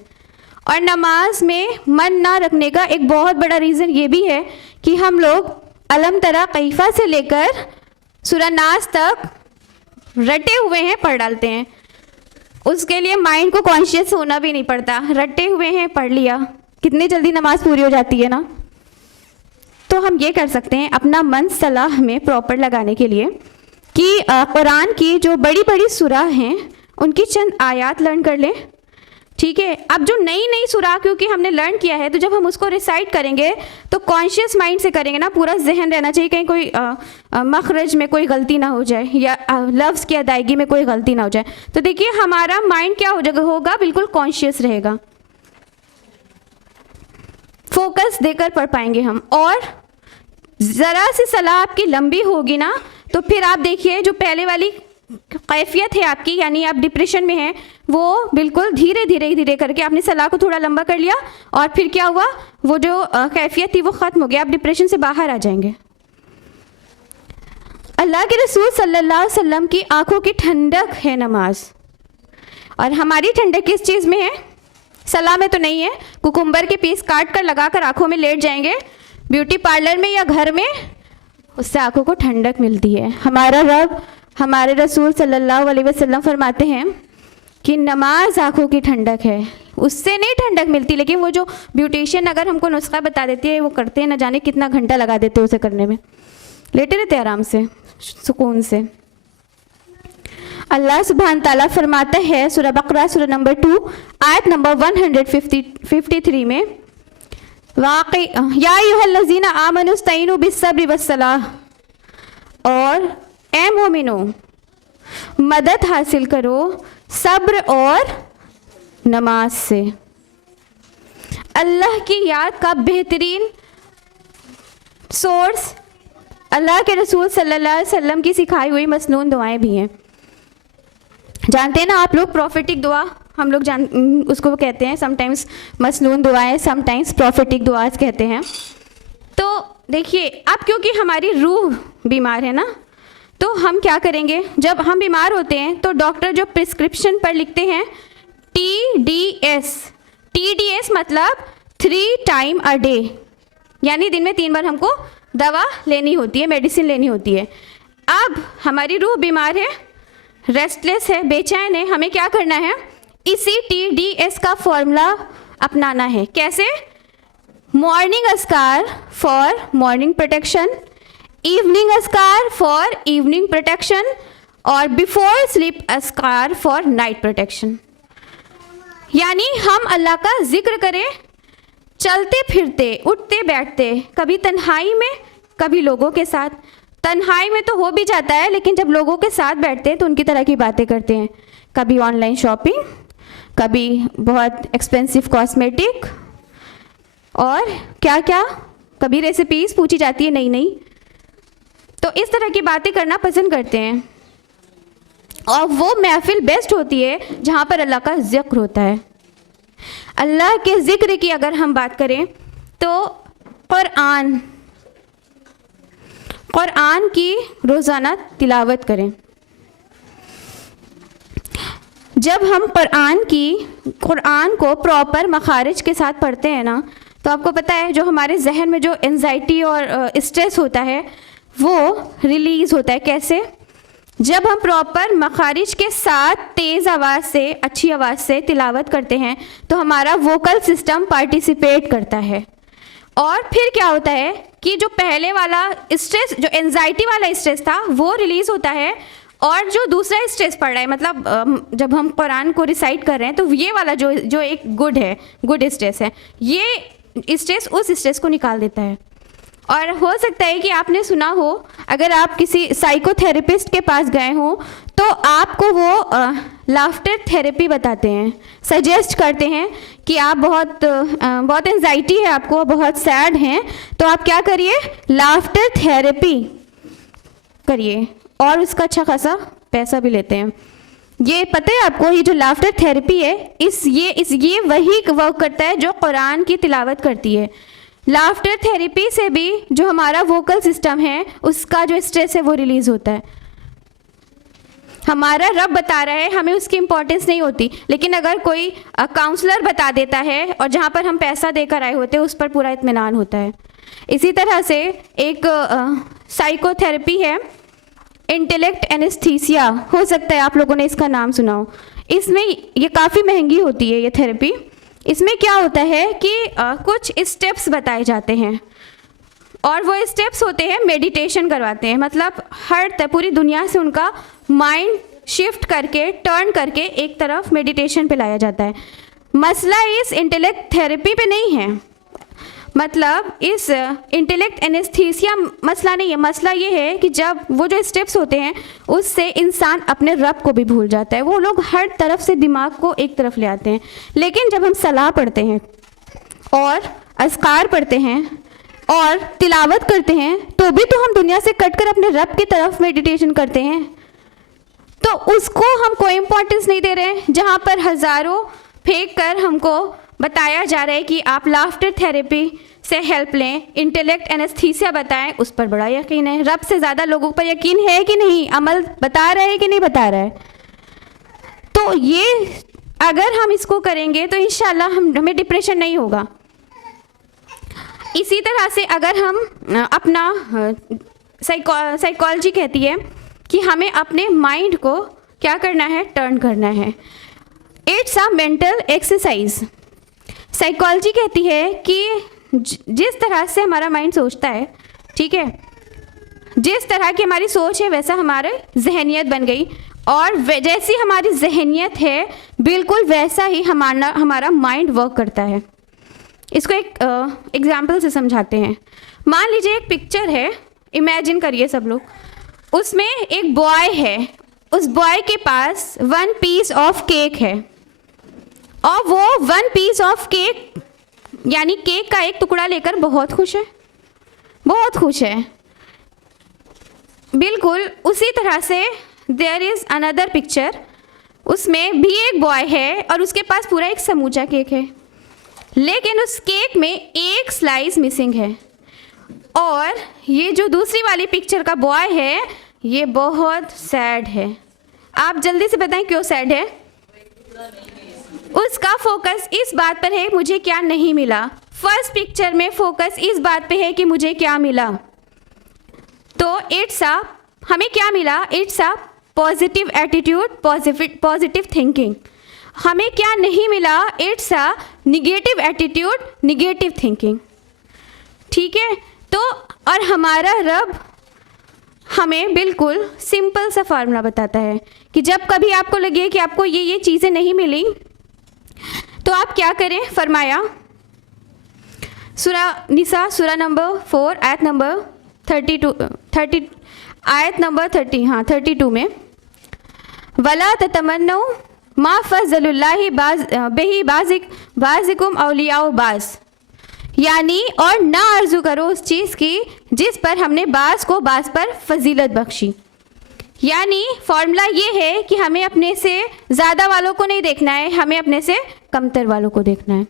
और नमाज में मन ना रखने का एक बहुत बड़ा रीज़न ये भी है कि हम लोग अलम तरा कैफ़ा से लेकर सूरह नास तक रटे हुए हैं, पढ़ डालते हैं। उसके लिए माइंड को कॉन्शियस होना भी नहीं पड़ता, रटे हुए हैं, पढ़ लिया, कितनी जल्दी नमाज पूरी हो जाती है ना। तो हम ये कर सकते हैं अपना मन सलाह में प्रॉपर लगाने के लिए कि कुरान की जो बड़ी बड़ी सूरा हैं उनकी चंद आयात लर्न कर लें। ठीक है, अब जो नई नई सूरा क्योंकि हमने लर्न किया है, तो जब हम उसको रिसाइट करेंगे तो कॉन्शियस माइंड से करेंगे ना, पूरा जहन रहना चाहिए, कहीं कोई मखरज में कोई गलती ना हो जाए या लफ्ज़ की अदायगी में कोई गलती ना हो जाए। तो देखिए हमारा माइंड क्या हो जाएगा, होगा बिल्कुल कॉन्शियस रहेगा, फोकस देकर पढ़ पाएंगे हम। और ज़रा सी सलाह आपकी लंबी होगी ना, तो फिर आप देखिए जो पहले वाली कैफियत है आपकी, यानी आप डिप्रेशन में हैं, वो बिल्कुल धीरे धीरे करके आपने सलाह को थोड़ा लंबा कर लिया और फिर क्या हुआ, वो जो कैफियत थी वो ख़त्म हो गया, आप डिप्रेशन से बाहर आ जाएंगे। अल्लाह के रसूल सल्लल्लाहु अलैहि वसल्लम की आंखों की ठंडक है नमाज। और हमारी ठंडक किस चीज़ में है? सलाह में तो नहीं है। कुकुम्बर के पीस काट कर लगा कर आँखों में लेट जाएंगे ब्यूटी पार्लर में या घर में, उससे आंखों को ठंडक मिलती है। हमारा रब, हमारे रसूल सल्लल्लाहु अलैहि वसल्लम फरमाते हैं कि नमाज आंखों की ठंडक है। उससे नहीं ठंडक मिलती, लेकिन वो जो ब्यूटिशियन अगर हमको नुस्खा बता देती है, वो करते हैं, न जाने कितना घंटा लगा देते हैं उसे करने में, लेटे रहते आराम से सुकून से। अल्लाह सुब्हान ताला फरमाता है सूरह बकरा सूरह नंबर 2 आयत नंबर 153 में, वाक़ई या अय्युहल्लज़ीना आमनुस्तईनु बिस्सब्रि वस्सलाह, और ए मोमिनो मदद हासिल करो सब्र और नमाज से। अल्लाह की याद का बेहतरीन सोर्स अल्लाह के रसूल सल्लल्लाहु अलैहि वसल्लम की सिखाई हुई मसनून दुआएं भी हैं। जानते हैं ना आप लोग, प्रॉफिटिक दुआ हम लोग उसको कहते हैं समटाइम्स मसनून दुआएं, समटाइम्स प्रॉफिटिक दुआज कहते हैं। तो देखिए, अब क्योंकि हमारी रूह बीमार है ना, तो हम क्या करेंगे, जब हम बीमार होते हैं तो डॉक्टर जो प्रिस्क्रिप्शन पर लिखते हैं TDS मतलब 3 टाइम अ डे, यानी दिन में 3 बार हमको दवा लेनी होती है, मेडिसिन लेनी होती है। अब हमारी रूह बीमार है, रेस्टलेस है, बेचैन है, हमें क्या करना है, इसी TDS का फॉर्मूला अपनाना है। कैसे? मॉर्निंग अस्कार फॉर मॉर्निंग प्रोटेक्शन, इवनिंग अस्कार फॉर इवनिंग प्रोटेक्शन और बिफोर स्लीप अस्कार फॉर नाइट प्रोटेक्शन। यानी हम अल्लाह का जिक्र करें चलते फिरते, उठते बैठते, कभी तन्हाई में कभी लोगों के साथ। तन्हाई में तो हो भी जाता है, लेकिन जब लोगों के साथ बैठते हैं तो उनकी तरह की बातें करते हैं, कभी ऑनलाइन शॉपिंग, कभी बहुत एक्सपेंसिव कॉस्मेटिक और क्या क्या, कभी रेसिपीज़ पूछी जाती है नई नई। तो इस तरह की बातें करना पसंद करते हैं, और वो महफिल बेस्ट होती है जहाँ पर अल्लाह का जिक्र होता है। अल्लाह के ज़िक्र की अगर हम बात करें तो कुरान की रोज़ाना तिलावत करें। जब हम कुरान को प्रॉपर मखारिज के साथ पढ़ते हैं ना, तो आपको पता है जो हमारे जहन में जो एंजाइटी और स्ट्रेस होता है वो रिलीज़ होता है। कैसे? जब हम प्रॉपर मखारिज के साथ तेज़ आवाज़ से, अच्छी आवाज़ से तिलावत करते हैं तो हमारा वोकल सिस्टम पार्टिसिपेट करता है, और फिर क्या होता है कि जो पहले वाला स्ट्रेस, जो एंजाइटी वाला स्ट्रेस था, वो रिलीज़ होता है, और जो दूसरा स्ट्रेस पड़ रहा है, मतलब जब हम कुरान को रिसाइट कर रहे हैं तो ये वाला जो एक गुड स्ट्रेस है, ये स्ट्रेस उस स्ट्रेस को निकाल देता है। और हो सकता है कि आपने सुना हो, अगर आप किसी साइकोथेरेपिस्ट के पास गए हो तो आपको वो लाफ्टर थेरेपी बताते हैं, सजेस्ट करते हैं कि आप बहुत एंजाइटी है आपको, बहुत सैड हैं, तो आप क्या करिए, लाफ्टर थेरेपी करिए, और उसका अच्छा खासा पैसा भी लेते हैं। ये पता है आपको, ये जो लाफ्टर थेरेपी है, ये वही वर्क करता है जो कुरान की तिलावत करती है। लाफ्टर थेरेपी से भी जो हमारा वोकल सिस्टम है, उसका जो स्ट्रेस है वो रिलीज होता है। हमारा रब बता रहा है, हमें उसकी इंपॉर्टेंस नहीं होती, लेकिन अगर कोई काउंसलर बता देता है और जहाँ पर हम पैसा देकर आए होते हैं उस पर पूरा इत्मीनान होता है। इसी तरह से एक साइकोथेरेपी है, इंटेलेक्ट एनेस्थीसिया, हो सकता है आप लोगों ने इसका नाम सुना हो। इसमें ये काफ़ी महंगी होती है ये थेरेपी। इसमें क्या होता है कि कुछ स्टेप्स बताए जाते हैं, और वो स्टेप्स होते हैं मेडिटेशन करवाते हैं, मतलब पूरी दुनिया से उनका माइंड शिफ्ट करके, टर्न करके एक तरफ मेडिटेशन पे लाया जाता है। मसला इस इंटेलेक्ट थेरेपी पे नहीं है, मतलब इस इंटेलेक्ट एनेस्थीसिया मसला नहीं है। मसला ये है कि जब वो जो स्टेप्स होते हैं उससे इंसान अपने रब को भी भूल जाता है। वो लोग हर तरफ से दिमाग को एक तरफ ले आते हैं, लेकिन जब हम सलाह पढ़ते हैं और अज़कार पढ़ते हैं और तिलावत करते हैं तो भी तो हम दुनिया से कटकर अपने रब की तरफ मेडिटेशन करते हैं, तो उसको हम कोई इम्पोर्टेंस नहीं दे रहे हैं। जहाँ पर हज़ारों फेंक कर हमको बताया जा रहा है कि आप लाफ्टर थेरेपी से हेल्प लें, इंटेलेक्ट एनेस्थीसिया बताएं, उस पर बड़ा यकीन है। रब से ज़्यादा लोगों पर यकीन है कि नहीं, अमल बता रहा है कि नहीं बता रहा है। तो ये अगर हम इसको करेंगे तो इंशाल्लाह हमें डिप्रेशन नहीं होगा। इसी तरह से अगर हम अपना साइकोलॉजी कहती है कि हमें अपने माइंड को क्या करना है, टर्न करना है। It's a mental exercise. Psychology कहती है कि जिस तरह से हमारा माइंड सोचता है, ठीक है, जिस तरह की हमारी सोच है वैसा हमारी जहनियत बन गई, और जैसी हमारी जहनियत है बिल्कुल वैसा ही हमारा माइंड वर्क करता है। इसको एक एग्जाम्पल से समझाते हैं। मान लीजिए एक पिक्चर है, इमेजिन करिए सब लोग, उसमें एक बॉय है, उस बॉय के पास 1 पीस ऑफ केक है, और वो 1 पीस ऑफ केक यानी केक का एक टुकड़ा लेकर बहुत खुश है, बहुत खुश है। बिल्कुल उसी तरह से देयर इज़ अनदर पिक्चर उसमें भी एक बॉय है और उसके पास पूरा एक समूचा केक है, लेकिन उस केक में एक स्लाइस मिसिंग है। और ये जो दूसरी वाली पिक्चर का बॉय है ये बहुत सैड है। आप जल्दी से बताएं क्यों सैड है? उसका फोकस इस बात पर है मुझे क्या नहीं मिला। फर्स्ट पिक्चर में फोकस इस बात पे है कि मुझे क्या मिला। तो हमें क्या मिला? It's a positive attitude, positive thinking. हमें क्या नहीं मिला? It's a negative attitude, negative thinking. ठीक है, तो और हमारा रब हमें बिल्कुल सिंपल सा फार्मूला बताता है कि जब कभी आपको लगे कि आपको ये चीज़ें नहीं मिली तो आप क्या करें। फरमाया सूरा निसा सूरा नंबर 4 आयत नंबर 32 में वला ततमन्नौ मा फज़लुल्लाहि बिही बाज़िकुम औलियाउ बाज़, यानी और ना आरजू करो उस चीज़ की जिस पर हमने बाज़ को बाज़ पर फजीलत बख्शी। यानी फॉर्मूला ये है कि हमें अपने से ज़्यादा वालों को नहीं देखना है, हमें अपने से कमतर वालों को देखना है।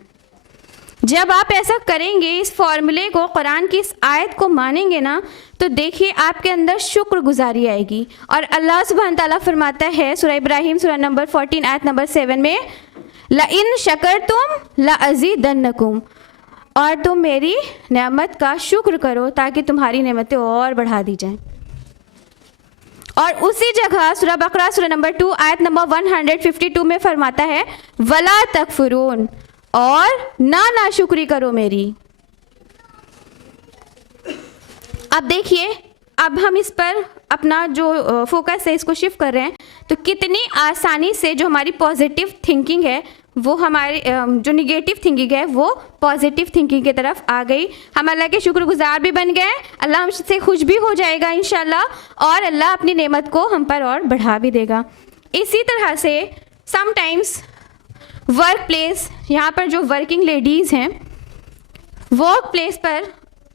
जब आप ऐसा करेंगे, इस फॉर्मूले को, कुरान की इस आयत को मानेंगे ना, तो देखिए आपके अंदर शुक्रगुजारी आएगी। और अल्लाह सुब्हान ताला फरमाता है सूरह इब्राहिम सूरा नंबर 14 आयत नंबर 7 में लइन शकरतुम लअज़ीदन्नकुम, और तुम मेरी नेमत का शुक्र करो ताकि तुम्हारी नेमतें और बढ़ा दी जाएं। और उसी जगह सूरह बकरा सूरह नंबर 2 आयत नंबर 152 में फरमाता है वला तकफुरून, और ना शुक्री करो मेरी। अब देखिए, अब हम इस पर अपना जो फोकस है इसको शिफ्ट कर रहे हैं, तो कितनी आसानी से जो हमारी पॉजिटिव थिंकिंग है वो हमारी जो निगेटिव थिंकिंग है वो पॉजिटिव थिंकिंग की तरफ आ गई। हम अल्लाह के शुक्रगुजार भी बन गए, अल्लाह हमसे खुश भी हो जाएगा इंशाल्लाह, और अल्लाह अपनी नेमत को हम पर और बढ़ा भी देगा। इसी तरह से समटाइम्स वर्क प्लेस, यहाँ पर जो वर्किंग लेडीज़ हैं, वर्क प्लेस पर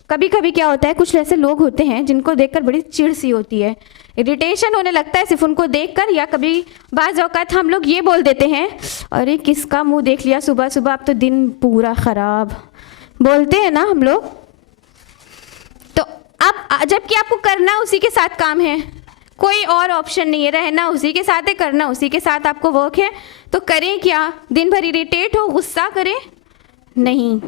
कभी कभी क्या होता है, कुछ ऐसे लोग होते हैं जिनको देखकर बड़ी चिढ़ सी होती है, इरिटेशन होने लगता है सिर्फ उनको देखकर। या कभी बाज़ औक़ात हम लोग ये बोल देते हैं अरे किसका मुंह देख लिया सुबह सुबह, अब तो दिन पूरा ख़राब, बोलते हैं ना हम लोग। तो अब जबकि आपको करना उसी के साथ काम है, कोई और ऑप्शन नहीं है, रहना उसी के साथ है, करना उसी के साथ आपको वर्क है, तो करें क्या? दिन भर इरिटेट हो, गुस्सा करें? नहीं,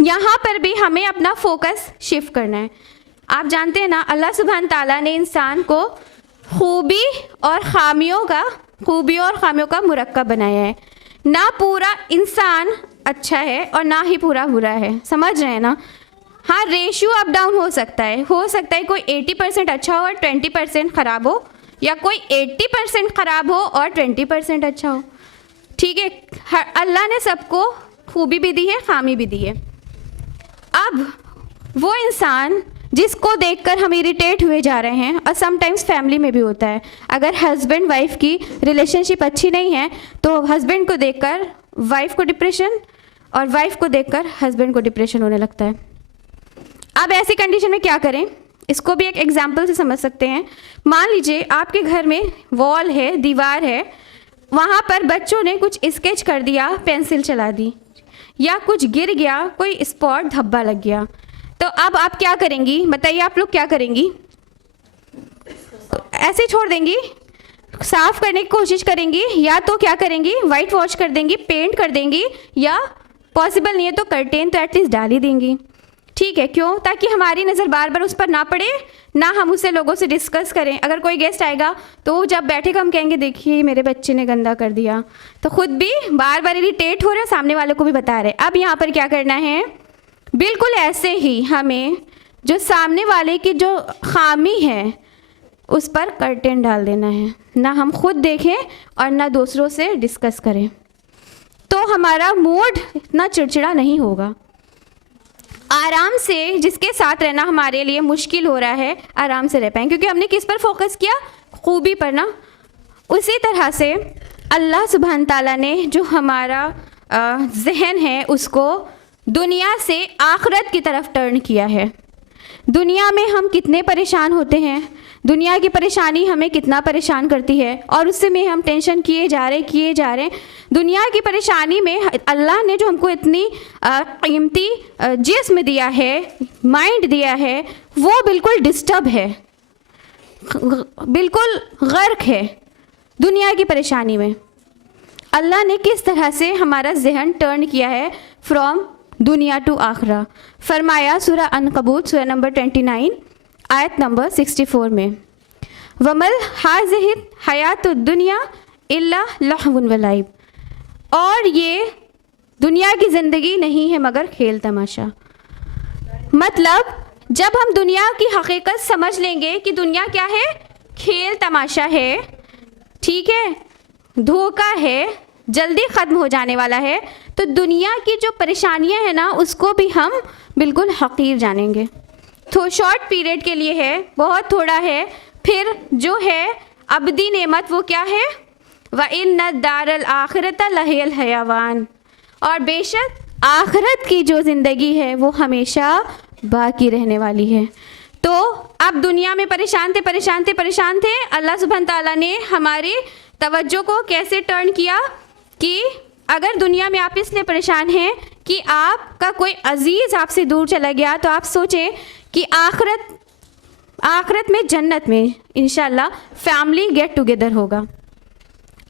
यहाँ पर भी हमें अपना फोकस शिफ्ट करना है। आप जानते हैं ना, अल्लाह सुब्हान ताला ने इंसान को खूबियों और खामियों का मुरक्कब बनाया है। ना पूरा इंसान अच्छा है और ना ही पूरा बुरा है, समझ रहे हैं ना? हाँ, रेशियो अप डाउन हो सकता है कोई 80% अच्छा हो और 20% ख़राब हो, या कोई 80% ख़राब हो और 20% अच्छा हो। ठीक है, अल्लाह ने सबको खूबी भी दी है, खामी भी दी है। अब वो इंसान जिसको देखकर हम इरिटेट हुए जा रहे हैं, और समटाइम्स फैमिली में भी होता है, अगर हस्बैंड वाइफ की रिलेशनशिप अच्छी नहीं है तो हस्बैंड को देखकर वाइफ को डिप्रेशन, और वाइफ को देखकर हस्बैंड को डिप्रेशन होने लगता है। अब ऐसी कंडीशन में क्या करें, इसको भी एक एग्जाम्पल से समझ सकते हैं। मान लीजिए आपके घर में वॉल है, दीवार है, वहाँ पर बच्चों ने कुछ स्केच कर दिया, पेंसिल चला दी, या कुछ गिर गया, कोई स्पॉट धब्बा लग गया, तो अब आप क्या करेंगी? बताइए आप लोग क्या करेंगी? ऐसे छोड़ देंगी? साफ करने की कोशिश करेंगी, या तो क्या करेंगी? वाइट वॉश कर देंगी, पेंट कर देंगी, या पॉसिबल नहीं है तो कर्टेन तो एटलीस्ट डाल ही देंगी। ठीक है, क्यों? ताकि हमारी नज़र बार बार उस पर ना पड़े, ना हम उसे लोगों से डिस्कस करें। अगर कोई गेस्ट आएगा तो जब बैठेगा हम कहेंगे देखिए मेरे बच्चे ने गंदा कर दिया, तो खुद भी बार बार इरिटेट हो रहे, सामने वाले को भी बता रहे। अब यहाँ पर क्या करना है? बिल्कुल ऐसे ही हमें जो सामने वाले की जो खामी है उस पर कर्टेन डाल देना है, ना हम खुद देखें और ना दूसरों से डिस्कस करें, तो हमारा मूड इतना चिड़चिड़ा नहीं होगा। आराम से, जिसके साथ रहना हमारे लिए मुश्किल हो रहा है, आराम से रह पाएंगे, क्योंकि हमने किस पर फोकस किया? खूबी पर ना। उसी तरह से अल्लाह सुब्हान ताला ने जो हमारा जहन है उसको दुनिया से आखिरत की तरफ टर्न किया है। दुनिया में हम कितने परेशान होते हैं, दुनिया की परेशानी हमें कितना परेशान करती है और उससे में हम टेंशन किए जा रहे हैं। दुनिया की परेशानी में अल्लाह ने जो हमको इतनी कीमती जिस्म दिया है, माइंड दिया है, वो बिल्कुल डिस्टर्ब है, बिल्कुल गर्क है दुनिया की परेशानी में। अल्लाह ने किस तरह से हमारा जहन टर्न किया है फ्रॉम दुनिया टू आखरा। फरमाया सूरह अनकबूत सूरह नंबर 29 आयत नंबर 64 में, वमल हाज़िहि हयातुद दुनिया इल्ला लहवुन व लाइब, और ये दुनिया की ज़िंदगी नहीं है मगर खेल तमाशा। मतलब जब हम दुनिया की हकीकत समझ लेंगे कि दुनिया क्या है, खेल तमाशा है, ठीक है, धोखा है, जल्दी ख़त्म हो जाने वाला है, तो दुनिया की जो परेशानियां हैं ना उसको भी हम बिल्कुल हकीर जानेंगे। तो शॉर्ट पीरियड के लिए है, बहुत थोड़ा है, फिर जो है अबदी नेमत वो क्या है, व इन्ना दारल आखिरत लहियल हयावान, और बेशक आखिरत की जो ज़िंदगी है वो हमेशा बाकी रहने वाली है। तो अब दुनिया में परेशान थे, अल्लाह सुब्हान ताला ने हमारी तवज्जो को कैसे टर्न किया कि अगर दुनिया में आप इसलिए परेशान हैं कि आपका कोई अजीज़ आपसे दूर चला गया, तो आप सोचें कि आखिरत में जन्नत में इंशाल्लाह फैमिली गेट टुगेदर होगा।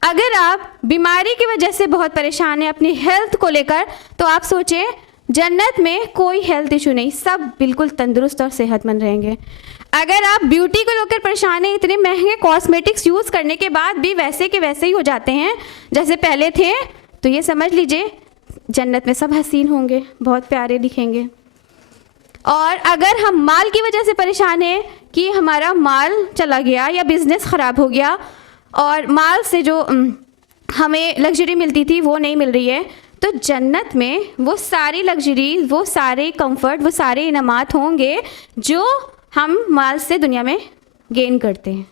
अगर आप बीमारी की वजह से बहुत परेशान हैं अपनी हेल्थ को लेकर, तो आप सोचें जन्नत में कोई हेल्थ इशू नहीं, सब बिल्कुल तंदुरुस्त और सेहतमंद रहेंगे। अगर आप ब्यूटी को लेकर परेशान हैं, इतने महंगे कॉस्मेटिक्स यूज़ करने के बाद भी वैसे के वैसे ही हो जाते हैं जैसे पहले थे, तो ये समझ लीजिए जन्नत में सब हसीन होंगे, बहुत प्यारे दिखेंगे। और अगर हम माल की वजह से परेशान हैं कि हमारा माल चला गया या बिज़नेस ख़राब हो गया और माल से जो हमें लग्जरी मिलती थी वो नहीं मिल रही है, तो जन्नत में वो सारी लग्जरी, वो सारे कंफर्ट, वो सारे इनामात होंगे जो हम माल से दुनिया में गेन करते हैं।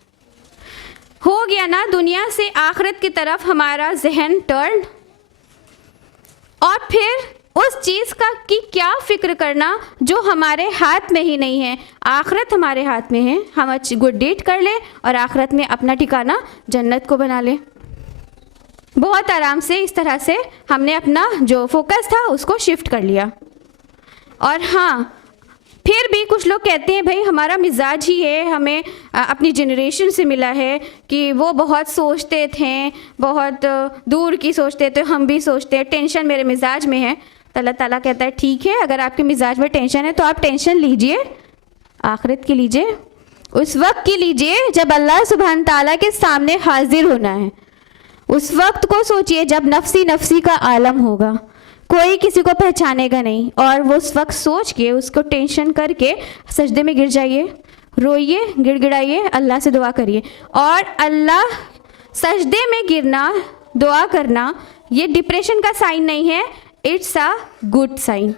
हो गया ना दुनिया से आखिरत की तरफ हमारा जहन टर्न, और फिर उस चीज़ का कि क्या फ़िक्र करना जो हमारे हाथ में ही नहीं है। आखिरत हमारे हाथ में है, हम अच्छी गुड डीड कर ले और आखिरत में अपना ठिकाना जन्नत को बना ले। बहुत आराम से इस तरह से हमने अपना जो फोकस था उसको शिफ्ट कर लिया। और हाँ, फिर भी कुछ लोग कहते हैं भाई हमारा मिजाज ही है, हमें अपनी जनरेशन से मिला है कि वो बहुत सोचते थे, बहुत दूर की सोचते थे, हम भी सोचते हैं, टेंशन मेरे मिजाज में है। तो अल्लाह ताला कहता है ठीक है, अगर आपके मिजाज में टेंशन है तो आप टेंशन लीजिए, आखिरत की लीजिए, उस वक्त की लीजिए जब अल्लाह सुब्हान ताला के सामने हाजिर होना है। उस वक्त को सोचिए जब नफ्सी नफ्सी का आलम होगा, कोई किसी को पहचानेगा नहीं, और वो उस वक्त सोच के उसको टेंशन करके सजदे में गिर जाइए, रोइए, गिड़गिड़ाइए, अल्लाह से दुआ करिए। और अल्लाह सजदे में गिरना, दुआ करना ये डिप्रेशन का साइन नहीं है, इट्स अ गुड साइन।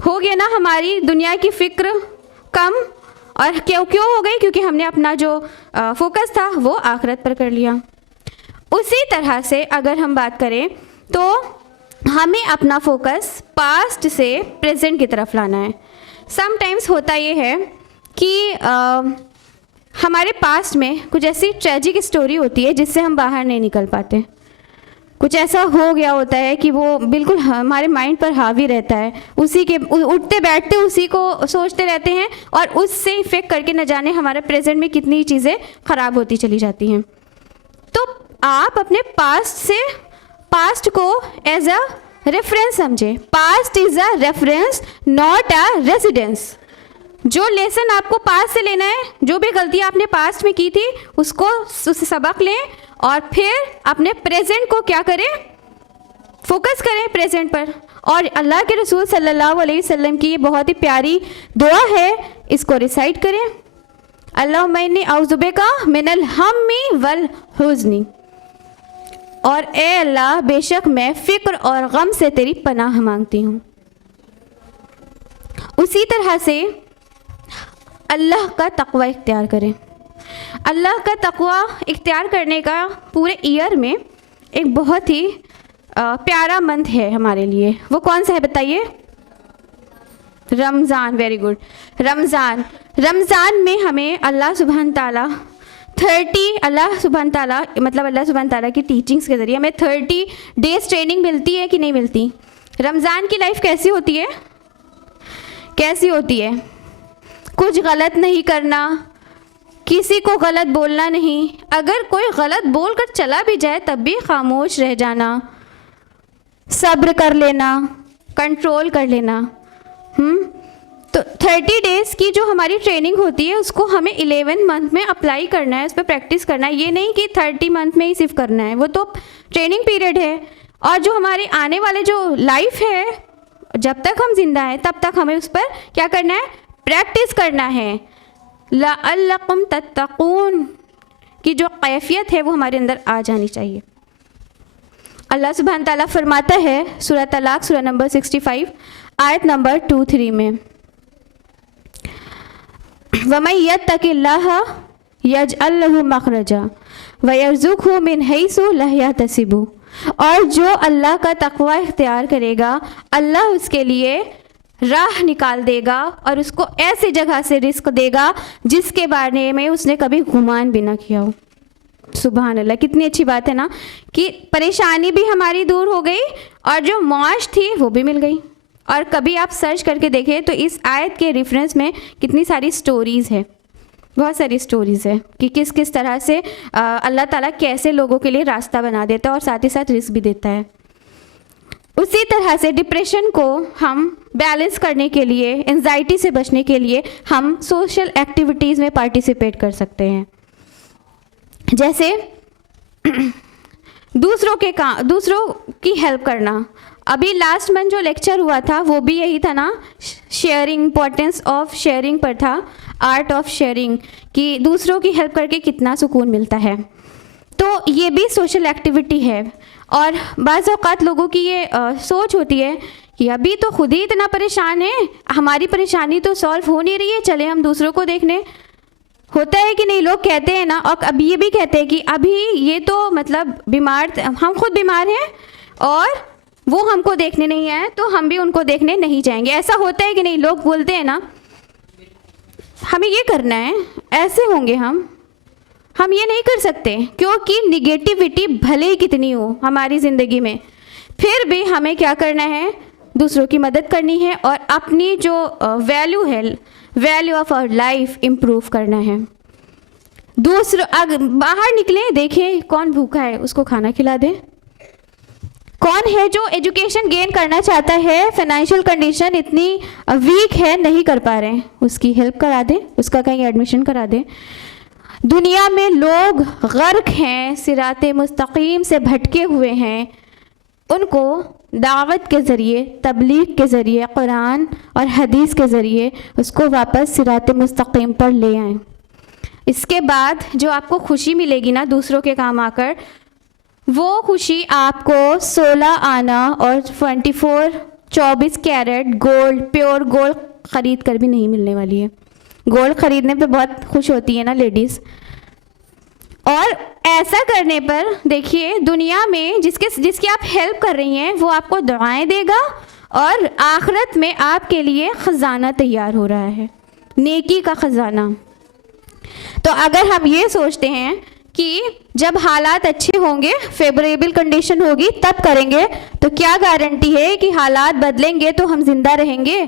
हो गया ना हमारी दुनिया की फ़िक्र कम, और क्यों हो गई, क्योंकि हमने अपना जो फोकस था वो आखिरत पर कर लिया। उसी तरह से अगर हम बात करें तो हमें अपना फोकस पास्ट से प्रेजेंट की तरफ लाना है। समटाइम्स होता ये है कि हमारे पास्ट में कुछ ऐसी ट्रेजिक स्टोरी होती है जिससे हम बाहर नहीं निकल पाते। कुछ ऐसा हो गया होता है कि वो बिल्कुल हमारे माइंड पर हावी रहता है, उसी के उठते बैठते उसी को सोचते रहते हैं, और उससे इफेक्ट करके न जाने हमारे प्रेजेंट में कितनी चीज़ें ख़राब होती चली जाती हैं। तो आप अपने पास्ट को एज अ रेफरेंस समझें। Past is a reference, not a residence. जो लेसन आपको पास्ट से लेना है, जो भी गलती आपने पास्ट में की थी उसको उससे सबक लें, और फिर अपने प्रेजेंट को क्या करें, फोकस करें प्रेजेंट पर। और अल्लाह के रसूल सल्लल्लाहु अलैहि वसल्लम की ये बहुत ही प्यारी दुआ है, इसको रिसाइट करें, अल्लाहुम्मा इन्नी औज़ुबिका मिनल हम्मी वल हुज़्नी, और ए अल्लाह बेशक मैं फ़िक्र और गम से तेरी पनाह मांगती हूँ। उसी तरह से अल्लाह का तक़वा इख्तियार करें। अल्लाह का तक़वा इख्तियार करने का पूरे ईयर में एक बहुत ही प्यारा मंथ है हमारे लिए। वो कौन सा है बताइए? Ramzan, very good. रमज़ान में हमें अल्लाह सुब्हान ताला 30 अल्लाह सुब्हान ताला की टीचिंग्स के ज़रिए हमें 30 डेज ट्रेनिंग मिलती है कि नहीं मिलती? रमज़ान की लाइफ कैसी होती है? कैसी होती है? कुछ गलत नहीं करना, किसी को गलत बोलना नहीं, अगर कोई गलत बोल कर चला भी जाए तब भी खामोश रह जाना, सब्र कर लेना, कंट्रोल कर लेना। तो 30 डेज़ की जो हमारी ट्रेनिंग होती है उसको हमें 11 मंथ में अप्लाई करना है, उस पर प्रैक्टिस करना है। ये नहीं कि 30 मंथ में ही सिर्फ करना है, वो तो ट्रेनिंग पीरियड है। और जो हमारे आने वाले जो लाइफ है, जब तक हम जिंदा हैं तब तक हमें उस पर क्या करना है? प्रैक्टिस करना है। लअल्लकुम तत्तकून की जो कैफियत है वो हमारे अंदर आ जानी चाहिए। अल्लाह सुब्हान ताला फरमाता है सूरह तलाक सूरह नंबर 65 आयत नंबर 2-3 में, वमन यत्तकिल्लाह यजअल लहू मखरजा व यरज़ुक़हु मिन हैसु ला यहतसिबु, और जो अल्लाह का तक़वा इख्तियार करेगा अल्लाह उसके लिए राह निकाल देगा और उसको ऐसी जगह से रिस्क देगा जिसके बारे में उसने कभी गुमान भी ना किया हो। सुभान अल्लाह, कितनी अच्छी बात है ना कि परेशानी भी हमारी दूर हो गई और जो मौज थी वो भी मिल गई। और कभी आप सर्च करके देखें तो इस आयत के रेफरेंस में कितनी सारी स्टोरीज़ है, बहुत सारी स्टोरीज़ है कि किस किस तरह से अल्लाह ताला कैसे लोगों के लिए रास्ता बना देता है और साथ ही साथ रिस्क भी देता है। उसी तरह से डिप्रेशन को हम बैलेंस करने के लिए, एंजाइटी से बचने के लिए हम सोशल एक्टिविटीज़ में पार्टिसिपेट कर सकते हैं। जैसे दूसरों की हेल्प करना। अभी लास्ट मंथ जो लेक्चर हुआ था वो भी यही था ना, शेयरिंग, इम्पोर्टेंस ऑफ शेयरिंग पर था, आर्ट ऑफ शेयरिंग, कि दूसरों की हेल्प करके कितना सुकून मिलता है। तो ये भी सोशल एक्टिविटी है। और बाज़ औक़ात लोगों की ये सोच होती है कि अभी तो खुद ही इतना परेशान है, हमारी परेशानी तो सॉल्व हो नहीं रही है, चले हम दूसरों को देखने। होता है कि नहीं? लोग कहते हैं ना, और अभी ये भी कहते हैं कि अभी ये तो मतलब बीमार, हम खुद बीमार हैं और वो हमको देखने नहीं आए तो हम भी उनको देखने नहीं जाएंगे। ऐसा होता है कि नहीं? लोग बोलते हैं ना, हमें ये करना है, ऐसे होंगे हम ये नहीं कर सकते, क्योंकि निगेटिविटी भले ही कितनी हो हमारी ज़िंदगी में, फिर भी हमें क्या करना है? दूसरों की मदद करनी है और अपनी जो वैल्यू है, value of our life improve करना है। बाहर निकले, देखें कौन भूखा है उसको खाना खिला दें, कौन है जो एजुकेशन गेन करना चाहता है, फाइनेंशियल कंडीशन इतनी वीक है, नहीं कर पा रहे हैं, उसकी हेल्प करा दें, उसका कहीं एडमिशन करा दें। दुनिया में लोग गर्क हैं, सिराते मुस्तकीम से भटके हुए हैं, उनको दावत के ज़रिए, तबलीग के ज़रिए, कुरान और हदीस के ज़रिए उसको वापस सिराते मुस्तकीम पर ले आएं। इसके बाद जो आपको खुशी मिलेगी ना दूसरों के काम आकर, वो खुशी आपको 16 आना और 24 कैरेट गोल्ड, प्योर गोल्ड ख़रीद कर भी नहीं मिलने वाली है। गोल्ड ख़रीदने पे बहुत खुश होती है ना लेडीज़, और ऐसा करने पर देखिए दुनिया में जिसकी आप हेल्प कर रही हैं वो आपको दुआएं देगा और आखिरत में आपके लिए ख़जाना तैयार हो रहा है, नेकी का ख़जाना। तो अगर हम ये सोचते हैं कि जब हालात अच्छे होंगे, फेवरेबल कंडीशन होगी तब करेंगे, तो क्या गारंटी है कि हालात बदलेंगे तो हम जिंदा रहेंगे?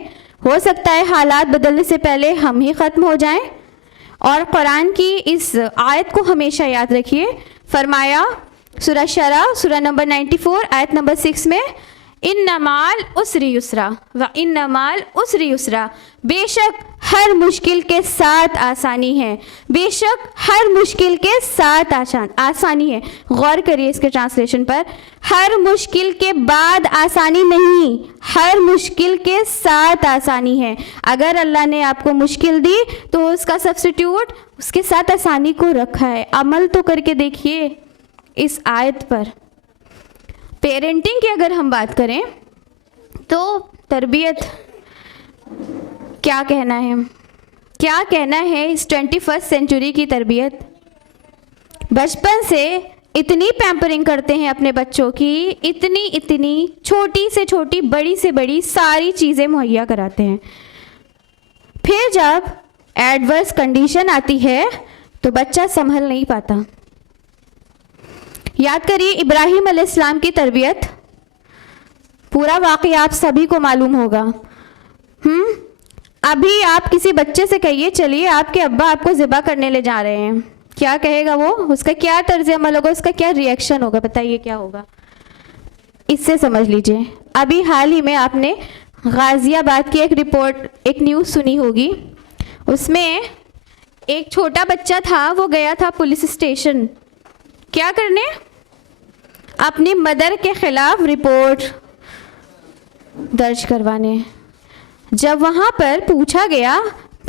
हो सकता है हालात बदलने से पहले हम ही ख़त्म हो जाएं। और कुरान की इस आयत को हमेशा याद रखिए। फरमाया सूरह शरा सूरह नंबर 94 आयत नंबर 6 में, इन्नमाल उसरी युसरा व इन्नमाल उसरी युसरा, बेशक हर मुश्किल के साथ आसानी है, बेशक हर मुश्किल के साथ आसानी है। गौर करिए इसके ट्रांसलेशन पर, हर मुश्किल के बाद आसानी नहीं, हर मुश्किल के साथ आसानी है। अगर अल्लाह ने आपको मुश्किल दी तो उसका सब्स्टिट्यूट उसके साथ आसानी को रखा है। अमल तो करके देखिए इस आयत पर। पेरेंटिंग की अगर हम बात करें तो तरबियत, क्या कहना है इस 21st सेंचुरी की तरबियत। बचपन से इतनी पैम्परिंग करते हैं अपने बच्चों की, इतनी छोटी से छोटी, बड़ी से बड़ी सारी चीज़ें मुहैया कराते हैं। फिर जब एडवर्स कंडीशन आती है तो बच्चा संभल नहीं पाता। याद करिए इब्राहिम अलैहिस्सलाम की तरबियत, पूरा वाक़या आप सभी को मालूम होगा। अभी आप किसी बच्चे से कहिए चलिए आपके अब्बा आपको ज़िबा करने ले जा रहे हैं, क्या कहेगा वो? उसका क्या तर्ज अमल होगा, उसका क्या रिएक्शन होगा? बताइए क्या होगा? इससे समझ लीजिए। अभी हाल ही में आपने गाज़ियाबाद की एक रिपोर्ट, एक न्यूज़ सुनी होगी। उसमें एक छोटा बच्चा था, वो गया था पुलिस स्टेशन क्या करने? अपनी मदर के खिलाफ रिपोर्ट दर्ज करवाने। जब वहाँ पर पूछा गया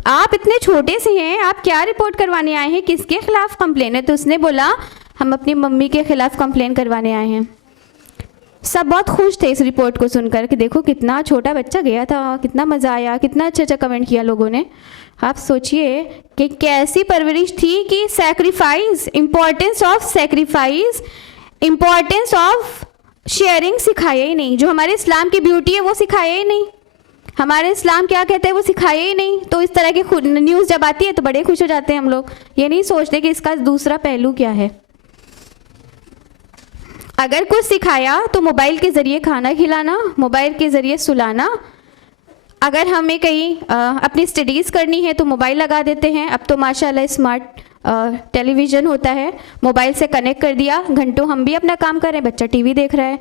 आप इतने छोटे से हैं, आप क्या रिपोर्ट करवाने आए हैं, किसके खिलाफ कंप्लेन है? तो उसने बोला हम अपनी मम्मी के खिलाफ कंप्लेन करवाने आए हैं। सब बहुत खुश थे इस रिपोर्ट को सुनकर कि देखो कितना छोटा बच्चा गया था, कितना मज़ा आया, कितना अच्छा अच्छा कमेंट किया लोगों ने। आप सोचिए कि कैसी परवरिश थी कि sacrifice, importance of sacrifice, importance of sharing सिखाया ही नहीं। जो हमारे इस्लाम की ब्यूटी है वो सिखाया ही नहीं। हमारे इस्लाम क्या कहते हैं वो सिखाया ही नहीं। तो इस तरह की न्यूज़ जब आती है तो बड़े खुश हो जाते हैं हम लोग, ये नहीं सोचते कि इसका दूसरा पहलू क्या है। अगर कुछ सिखाया तो मोबाइल के ज़रिए खाना खिलाना, मोबाइल के ज़रिए सुलाना। अगर हमें कहीं अपनी स्टडीज़ करनी है तो मोबाइल लगा देते हैं। अब तो माशाल्लाह स्मार्ट टेलीविज़न होता है, मोबाइल से कनेक्ट कर दिया, घंटों हम भी अपना काम कर रहे हैं, बच्चा टीवी देख रहा है।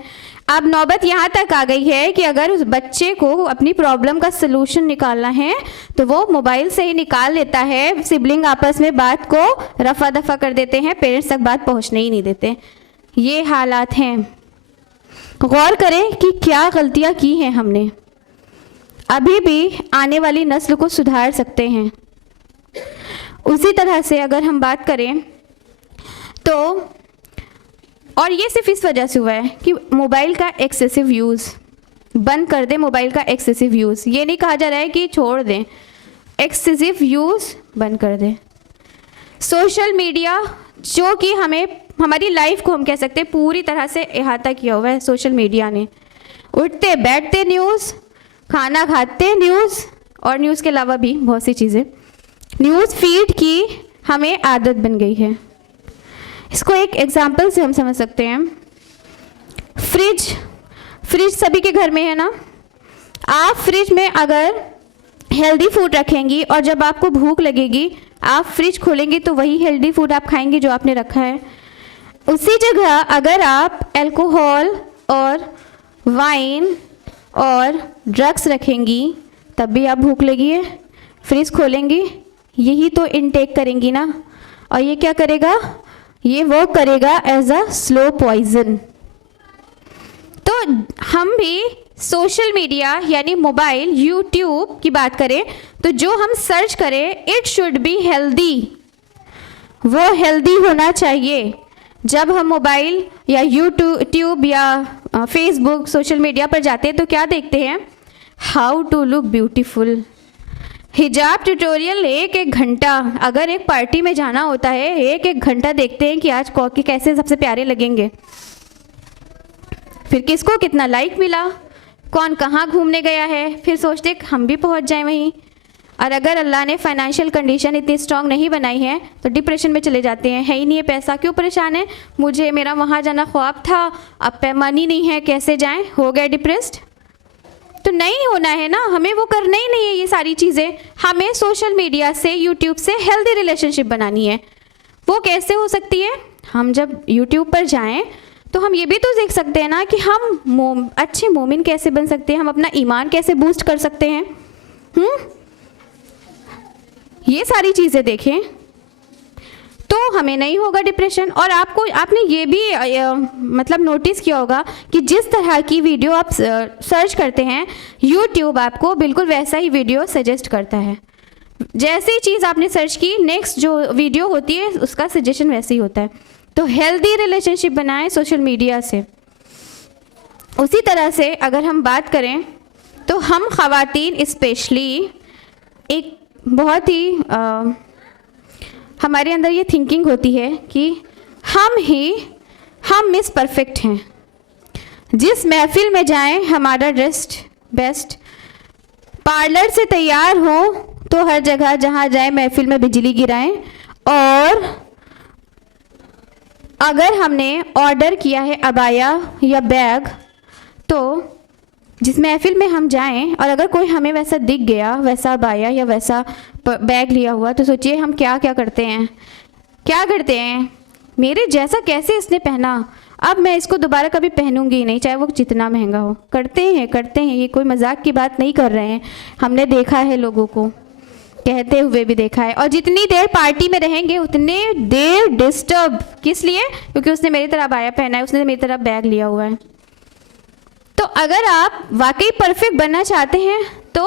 अब नौबत यहाँ तक आ गई है कि अगर उस बच्चे को अपनी प्रॉब्लम का सलूशन निकालना है तो वो मोबाइल से ही निकाल लेता है। सिबलिंग आपस में बात को रफा दफा कर देते हैं, पेरेंट्स तक बात पहुँचने ही नहीं देते। ये हालात हैं। गौर करें कि क्या गलतियाँ की हैं हमने, अभी भी आने वाली नस्ल को सुधार सकते हैं। उसी तरह से अगर हम बात करें तो, और ये सिर्फ इस वजह से हुआ है कि मोबाइल का एक्सेसिव यूज़ बंद कर दें। मोबाइल का एक्सेसिव यूज़, ये नहीं कहा जा रहा है कि छोड़ दें, एक्सेसिव यूज़ बंद कर दें। सोशल मीडिया जो कि हमें, हमारी लाइफ को हम कह सकते हैं पूरी तरह से अहाता किया हुआ है सोशल मीडिया ने। उठते बैठते न्यूज़, खाना खाते न्यूज़, और न्यूज़ के अलावा भी बहुत सी चीज़ें। न्यूज़ फीड की हमें आदत बन गई है। इसको एक एग्जांपल से हम समझ सकते हैं। फ्रिज सभी के घर में है ना। आप फ्रिज में अगर हेल्दी फूड रखेंगी और जब आपको भूख लगेगी आप फ्रिज खोलेंगी तो वही हेल्दी फूड आप खाएंगी जो आपने रखा है। उसी जगह अगर आप अल्कोहल और वाइन और ड्रग्स रखेंगी तब भी आप भूख लगी है, फ्रिज खोलेंगी, यही तो इनटेक करेंगी ना। और ये क्या करेगा? ये वो करेगा एज अ स्लो पॉइजन। तो हम भी सोशल मीडिया यानी मोबाइल, यूट्यूब की बात करें तो जो हम सर्च करें इट शुड बी हेल्दी, वो हेल्दी होना चाहिए। जब हम मोबाइल या यूट्यूब या फेसबुक, सोशल मीडिया पर जाते हैं तो क्या देखते हैं? हाउ टू लुक ब्यूटीफुल, हिजाब ट्यूटोरियल 1-1 घंटा। अगर एक पार्टी में जाना होता है 1-1 घंटा देखते हैं कि आज कॉकी कैसे सबसे प्यारे लगेंगे, फिर किसको कितना लाइक मिला, कौन कहाँ घूमने गया है, फिर सोचते हम भी पहुँच जाएं वहीं। और अगर अल्लाह ने फाइनेंशियल कंडीशन इतनी स्ट्रॉन्ग नहीं बनाई है तो डिप्रेशन में चले जाते हैं। है ही नहीं है पैसा, क्यों परेशान है, मुझे मेरा वहाँ जाना ख्वाब था, अब मनी नहीं है, कैसे जाएं, हो गए डिप्रेस्ड। तो नहीं होना है ना, हमें वो करना ही नहीं है ये सारी चीज़ें। हमें सोशल मीडिया से, यूट्यूब से हेल्दी रिलेशनशिप बनानी है। वो कैसे हो सकती है? हम जब यूट्यूब पर जाएं तो हम ये भी तो देख सकते हैं ना कि हम अच्छे मोमिन कैसे बन सकते हैं, हम अपना ईमान कैसे बूस्ट कर सकते हैं। ये सारी चीज़ें देखें तो हमें नहीं होगा डिप्रेशन। और आपने ये भी मतलब नोटिस किया होगा कि जिस तरह की वीडियो आप सर्च करते हैं यूट्यूब आपको बिल्कुल वैसा ही वीडियो सजेस्ट करता है। जैसी चीज़ आपने सर्च की नेक्स्ट जो वीडियो होती है उसका सजेशन वैसे ही होता है। तो हेल्दी रिलेशनशिप बनाएं सोशल मीडिया से। उसी तरह से अगर हम बात करें तो हम ख़वातीन स्पेशली एक बहुत ही हमारे अंदर ये थिंकिंग होती है कि हम मिस परफेक्ट हैं। जिस महफिल में जाएं हमारा ड्रेस बेस्ट, पार्लर से तैयार हो तो हर जगह जहाँ जाए महफिल में बिजली गिराएं। और अगर हमने ऑर्डर किया है अबाया या बैग, तो जिस महफिल में हम जाएं और अगर कोई हमें वैसा दिख गया, वैसा अबाया या वैसा बैग लिया हुआ, तो सोचिए हम क्या क्या करते हैं। मेरे जैसा कैसे इसने पहना, अब मैं इसको दोबारा कभी पहनूंगी ही नहीं, चाहे वो जितना महंगा हो। करते हैं, ये कोई मजाक की बात नहीं कर रहे हैं। हमने देखा है, लोगों को कहते हुए भी देखा है। और जितनी देर पार्टी में रहेंगे उतने देर डिस्टर्ब, किस लिए? क्योंकि उसने मेरी तरह अबाया पहना है, उसने मेरी तरह बैग लिया हुआ है। तो अगर आप वाकई परफेक्ट बनना चाहते हैं तो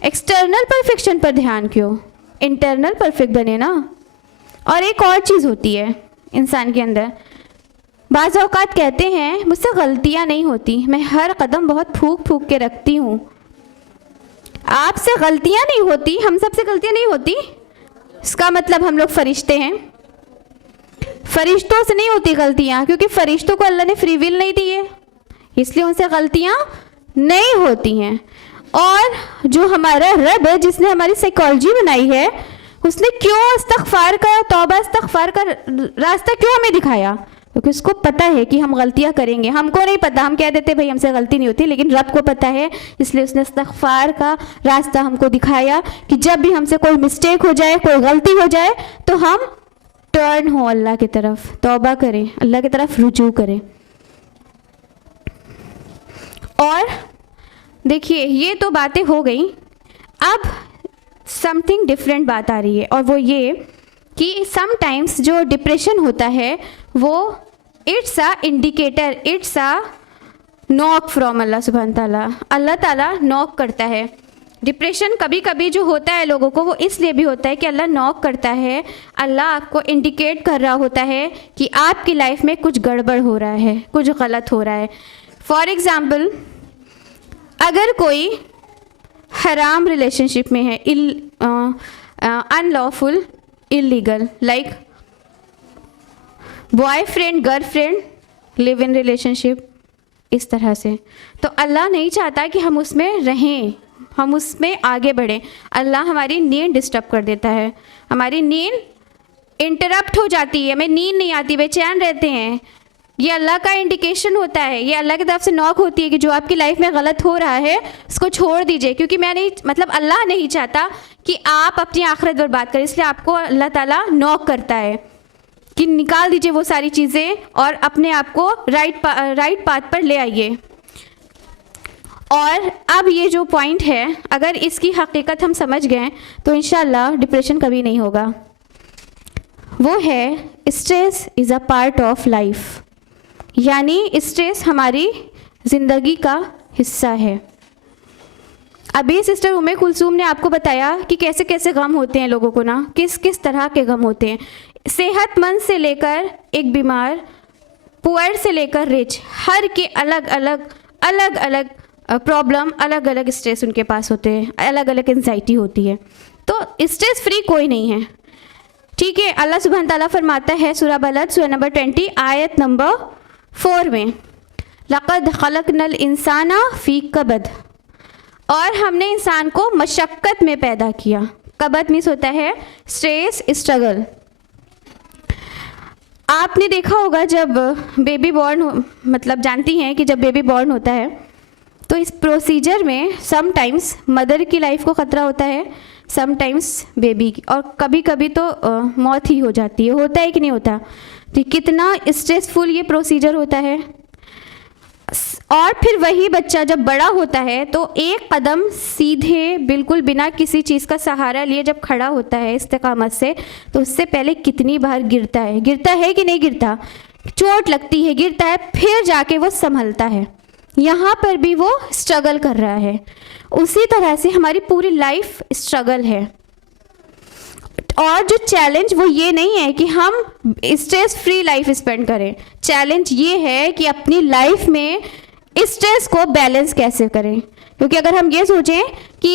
एक्सटर्नल परफेक्शन पर ध्यान क्यों, इंटरनल परफेक्ट बने ना। और एक और चीज़ होती है इंसान के अंदर, बाज़ औक़ात कहते हैं मुझसे गलतियां नहीं होती, मैं हर कदम बहुत फूक फूक के रखती हूँ। आपसे गलतियां नहीं होती, हम सब से गलतियां नहीं होती, इसका मतलब हम लोग फरिश्ते हैं। फरिश्तों से नहीं होती गलतियां, क्योंकि फरिश्तों को अल्लाह ने फ्री विल नहीं दी है, इसलिए उनसे गलतियां नहीं होती हैं। और जो हमारा रब है, जिसने हमारी साइकोलॉजी बनाई है, उसने क्यों इस्तग़फ़ार का, तौबा इस्तग़फ़ार का रास्ता क्यों हमें दिखाया? क्योंकि उसको पता है कि हम गलतियां करेंगे। हमको नहीं पता, हम कह देते भाई हमसे गलती नहीं होती, लेकिन रब को पता है, इसलिए उसने इस्तग़फ़ार का रास्ता हमको दिखाया कि जब भी हमसे कोई मिस्टेक हो जाए, कोई गलती हो जाए, तो हम टर्न हो अल्लाह की तरफ, तौबा करें, अल्लाह की तरफ रुजू करें। और देखिए, ये तो बातें हो गई। अब समथिंग डिफरेंट बात आ रही है, और वो ये कि समटाइम्स जो डिप्रेशन होता है वो it's a indicator, it's a knock from Allah सुब्हान ताला। अल्लाह ताला नॉक करता है। डिप्रेशन कभी कभी जो होता है लोगों को, वो इसलिए भी होता है कि अल्लाह नॉक करता है, अल्लाह आपको इंडिकेट कर रहा होता है कि आपकी लाइफ में कुछ गड़बड़ हो रहा है, कुछ गलत हो रहा है। फॉर एग्ज़ाम्पल, अगर कोई हराम रिलेशनशिप में है, unlawful, illegal, like boyfriend girlfriend live in relationship, इस तरह से, तो अल्लाह नहीं चाहता कि हम उसमें रहें, हम उसमें आगे बढ़ें। अल्लाह हमारी नींद डिस्टर्ब कर देता है, हमारी नींद इंटरप्ट हो जाती है, हमें नींद नहीं आती, बेचैन रहते हैं। ये अल्लाह का इंडिकेशन होता है, ये अल्लाह की तरफ से नॉक होती है कि जो आपकी लाइफ में गलत हो रहा है उसको छोड़ दीजिए। क्योंकि मैं नहीं, मतलब अल्लाह नहीं चाहता कि आप अपनी आखिरत बर्बाद करें, इसलिए आपको अल्लाह ताला नॉक करता है कि निकाल दीजिए वो सारी चीज़ें और अपने आप को राइट पाथ पर ले आइए। और अब ये जो पॉइंट है, अगर इसकी हकीकत हम समझ गए तो इंशाल्लाह डिप्रेशन कभी नहीं होगा। वो है stress is a part of life, यानी स्ट्रेस हमारी ज़िंदगी का हिस्सा है। अभी सिस्टर उम्मे कुलसूम ने आपको बताया कि कैसे कैसे गम होते हैं लोगों को ना, किस किस तरह के गम होते हैं। सेहतमंद से लेकर एक बीमार, पुअर से लेकर रिच, हर के अलग अलग प्रॉब्लम, अलग अलग स्ट्रेस उनके पास होते हैं, अलग अलग एंजाइटी होती है। तो स्ट्रेस फ्री कोई नहीं है, ठीक है। अल्लाह सुब्हान ताला फरमाता है सूरह बलद सूरह नंबर 20 आयत नंबर 4 में, लक़द खलक़नल इंसाना फ़ी कबद, और हमने इंसान को मशक्क़त में पैदा किया। कबद मीन्स होता है स्ट्रेस, स्ट्रगल। आपने देखा होगा जब बेबी बॉर्न हो, मतलब जानती हैं कि जब बेबी बॉर्न होता है तो इस प्रोसीजर में समटाइम्स मदर की लाइफ को ख़तरा होता है, समटाइम्स बेबी की, और कभी कभी तो मौत ही हो जाती है। होता है कि नहीं होता? तो कितना स्ट्रेसफुल ये प्रोसीजर होता है। और फिर वही बच्चा जब बड़ा होता है तो एक कदम सीधे बिल्कुल बिना किसी चीज़ का सहारा लिए जब खड़ा होता है इस्तिकामत से, तो उससे पहले कितनी बार गिरता है कि नहीं गिरता? चोट लगती है, गिरता है, फिर जाके वो संभलता है। यहाँ पर भी वो स्ट्रगल कर रहा है। उसी तरह से हमारी पूरी लाइफ स्ट्रगल है। और जो चैलेंज वो ये नहीं है कि हम स्ट्रेस फ्री लाइफ स्पेंड करें, चैलेंज ये है कि अपनी लाइफ में स्ट्रेस को बैलेंस कैसे करें। क्योंकि अगर हम ये सोचें कि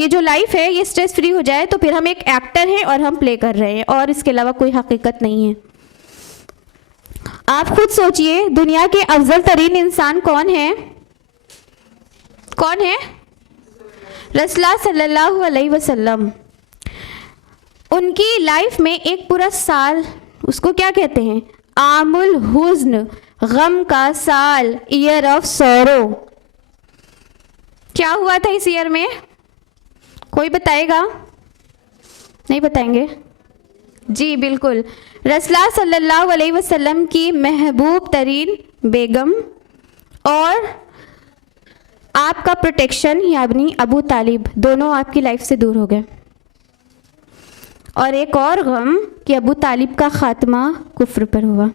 ये जो लाइफ है ये स्ट्रेस फ्री हो जाए, तो फिर हम एक एक्टर हैं और हम प्ले कर रहे हैं, और इसके अलावा कोई हकीकत नहीं है। आप खुद सोचिए, दुनिया के अफजल तरीन इंसान कौन है? कौन है? रसूलुल्लाह सल्लल्लाहु अलैहि वसल्लम, उनकी लाइफ में एक पूरा साल, उसको क्या कहते हैं, आमुल हुज़्न, गम का साल, ईयर ऑफ सॉरो। क्या हुआ था इस ईयर में? कोई बताएगा? नहीं बताएंगे? जी बिल्कुल, रसूलुल्लाह सल्लल्लाहु अलैहि वसल्लम की महबूब तरीन बेगम और आपका प्रोटेक्शन यानी अबू तालिब, दोनों आपकी लाइफ से दूर हो गए। और एक और गम कि अबू तालिब का ख़ात्मा कुफ्र पर हुआ।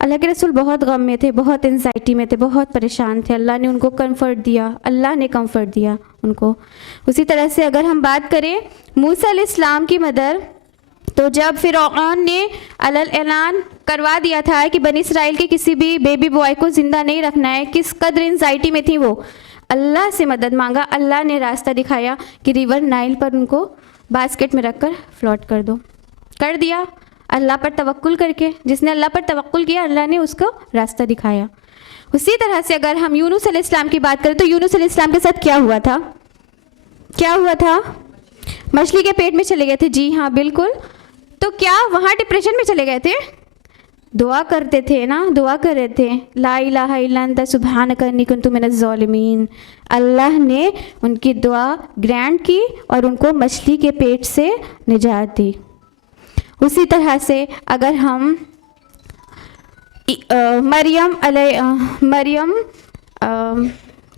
अल्लाह के रसूल बहुत गम में थे, बहुत एंजाइटी में थे, बहुत परेशान थे। अल्लाह ने उनको कंफर्ट दिया, अल्लाह ने कंफर्ट दिया उनको। उसी तरह से अगर हम बात करें मूसा अलैहिस्सलाम की मदर, तो जब फ़िरऔन ने अलल ऐलान करवा दिया था कि बनी इसराइल के किसी भी बेबी बॉय को ज़िंदा नहीं रखना है, किस कदर एंजाइटी में थी वो, अल्लाह से मदद मांगा, अल्लाह ने रास्ता दिखाया कि रिवर नाइल पर उनको बास्केट में रखकर फ्लोट कर दो। कर दिया अल्लाह पर तवक्कुल करके। जिसने अल्लाह पर तवक्कुल किया अल्लाह ने उसको रास्ता दिखाया। उसी तरह से अगर हम यूनुस अलैहिस्सलाम की बात करें तो यूनुस अलैहिस्सलाम के साथ क्या हुआ था? क्या हुआ था? मछली के पेट में चले गए थे। जी हाँ बिल्कुल। तो क्या वहाँ डिप्रेशन में चले गए थे? दुआ करते थे ना, दुआ कर रहे थे, ला इलाहा इल्ला अंता सुब्हानका इन्नी कुन्तु मिनज़ ज़ालिमीन। अल्लाह ने उनकी दुआ ग्रांट की और उनको मछली के पेट से निजात दी। उसी तरह से अगर हम मरियम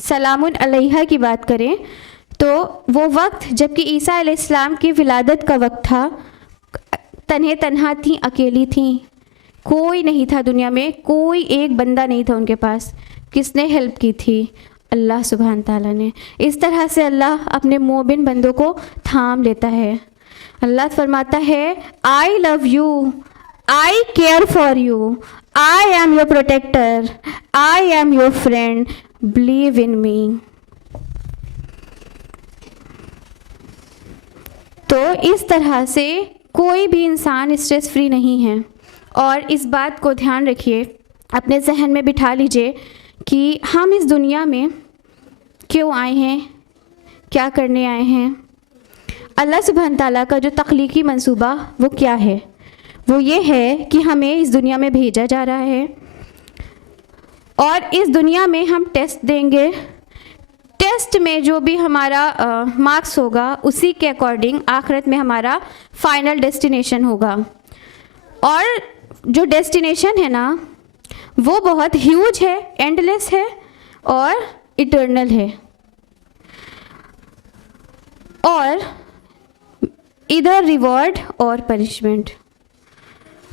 सलामुन अलैहा की बात करें तो वो वक्त जबकि ईसा अलैहिस्सलाम की विलादत का वक्त था, तन्हे तन्हा थी, अकेली थी, कोई नहीं था दुनिया में, कोई एक बंदा नहीं था उनके पास। किसने हेल्प की थी? अल्लाह सुब्हान ताला ने। इस तरह से अल्लाह अपने मोमिन बंदों को थाम लेता है। अल्लाह फरमाता है, I love you, I care for you, I am your protector, I am your friend, believe in me. तो इस तरह से कोई भी इंसान स्ट्रेस फ्री नहीं है। और इस बात को ध्यान रखिए, अपने जहन में बिठा लीजिए कि हम इस दुनिया में क्यों आए हैं, क्या करने आए हैं। अल्लाह सुब्हान ताला का जो तख्लीकी मंसूबा वो क्या है? वो ये है कि हमें इस दुनिया में भेजा जा रहा है और इस दुनिया में हम टेस्ट देंगे। टेस्ट में जो भी हमारा मार्क्स होगा उसी के अकॉर्डिंग आखिरत में हमारा फाइनल डेस्टिनेशन होगा। और जो डेस्टिनेशन है ना वो बहुत ह्यूज है, एंडलेस है और इटर्नल है। और इधर रिवॉर्ड और पनिशमेंट।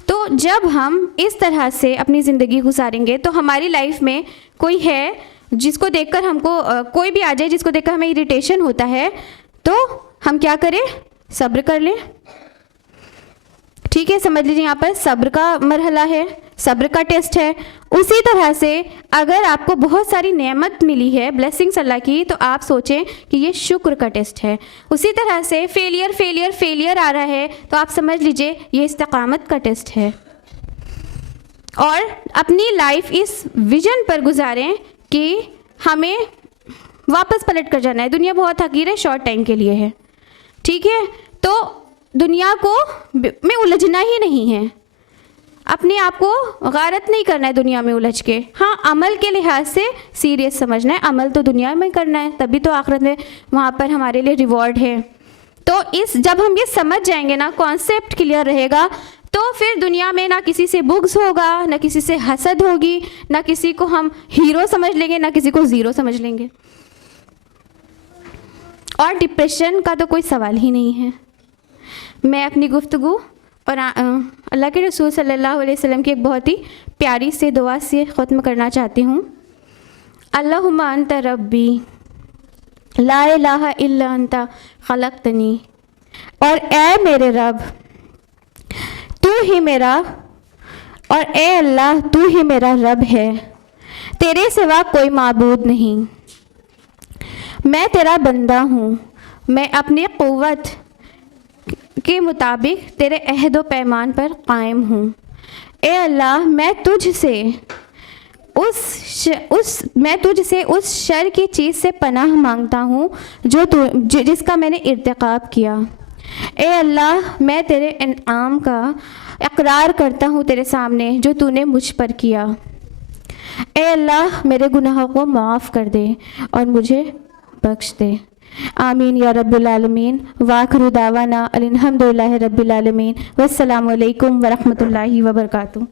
तो जब हम इस तरह से अपनी ज़िंदगी गुजारेंगे तो हमारी लाइफ में कोई है जिसको देखकर हमको कोई भी आ जाए जिसको देखकर हमें इरिटेशन होता है, तो हम क्या करें? सब्र कर लें। ठीक है, समझ लीजिए यहाँ पर सब्र का मरहला है, सब्र का टेस्ट है। उसी तरह से अगर आपको बहुत सारी नेमत मिली है, ब्लेसिंग्स अल्लाह की, तो आप सोचें कि ये शुक्र का टेस्ट है। उसी तरह से फेलियर फेलियर फेलियर आ रहा है तो आप समझ लीजिए ये इस्तिकामत का टेस्ट है। और अपनी लाइफ इस विजन पर गुजारें कि हमें वापस पलट कर जाना है। दुनिया बहुत हकीर है, शॉर्ट टाइम के लिए है। ठीक है, तो दुनिया को में उलझना ही नहीं है, अपने आप को गारत नहीं करना है दुनिया में उलझ के। हाँ, अमल के लिहाज से सीरियस समझना है, अमल तो दुनिया में करना है, तभी तो आखिरत में वहाँ पर हमारे लिए रिवॉर्ड है। तो जब हम ये समझ जाएंगे ना, कॉन्सेप्ट क्लियर रहेगा, तो फिर दुनिया में ना किसी से बुग़्ज़ होगा, ना किसी से हसद होगी, ना किसी को हम हीरो समझ लेंगे, ना किसी को ज़ीरो समझ लेंगे। और डिप्रेशन का तो कोई सवाल ही नहीं है। मैं अपनी गुफ्तगू और अल्लाह के रसूल सल्लल्लाहु अलैहि वसल्लम की एक बहुत ही प्यारी से दुआ से ख़त्म करना चाहती हूँ। अल्लाहुम्मा अंत रब्बी ला इलाहा इल्ला अंता खलक़तनी, और ए मेरे रब तू ही मेरा, और ए अल्लाह तू ही मेरा रब है, तेरे सिवा कोई माबूद नहीं। मैं तेरा बंदा हूँ, मैं अपनी क़ुव्वत के मुताबिक तेरे अहद व पैमान पर कायम हूँ। ए अल्लाह, मैं तुझसे मैं तुझसे उस शर की चीज़ से पनाह मांगता हूँ जिसका मैंने इर्तिकाब किया। ए अल्लाह, मैं तेरे इनाम का इकरार करता हूँ तेरे सामने जो तूने मुझ पर किया। ए अल्लाह, मेरे गुनाहों को माफ़ कर दे और मुझे बख्श दे। आमीन या रब्बुल आलमीन। वाखिरु दावाना अल्हम्दुलिल्लाहि रब्बिल आलमीन। वस्सलामु अलैकुम वरहमतुल्लाहि वबरकातुहू।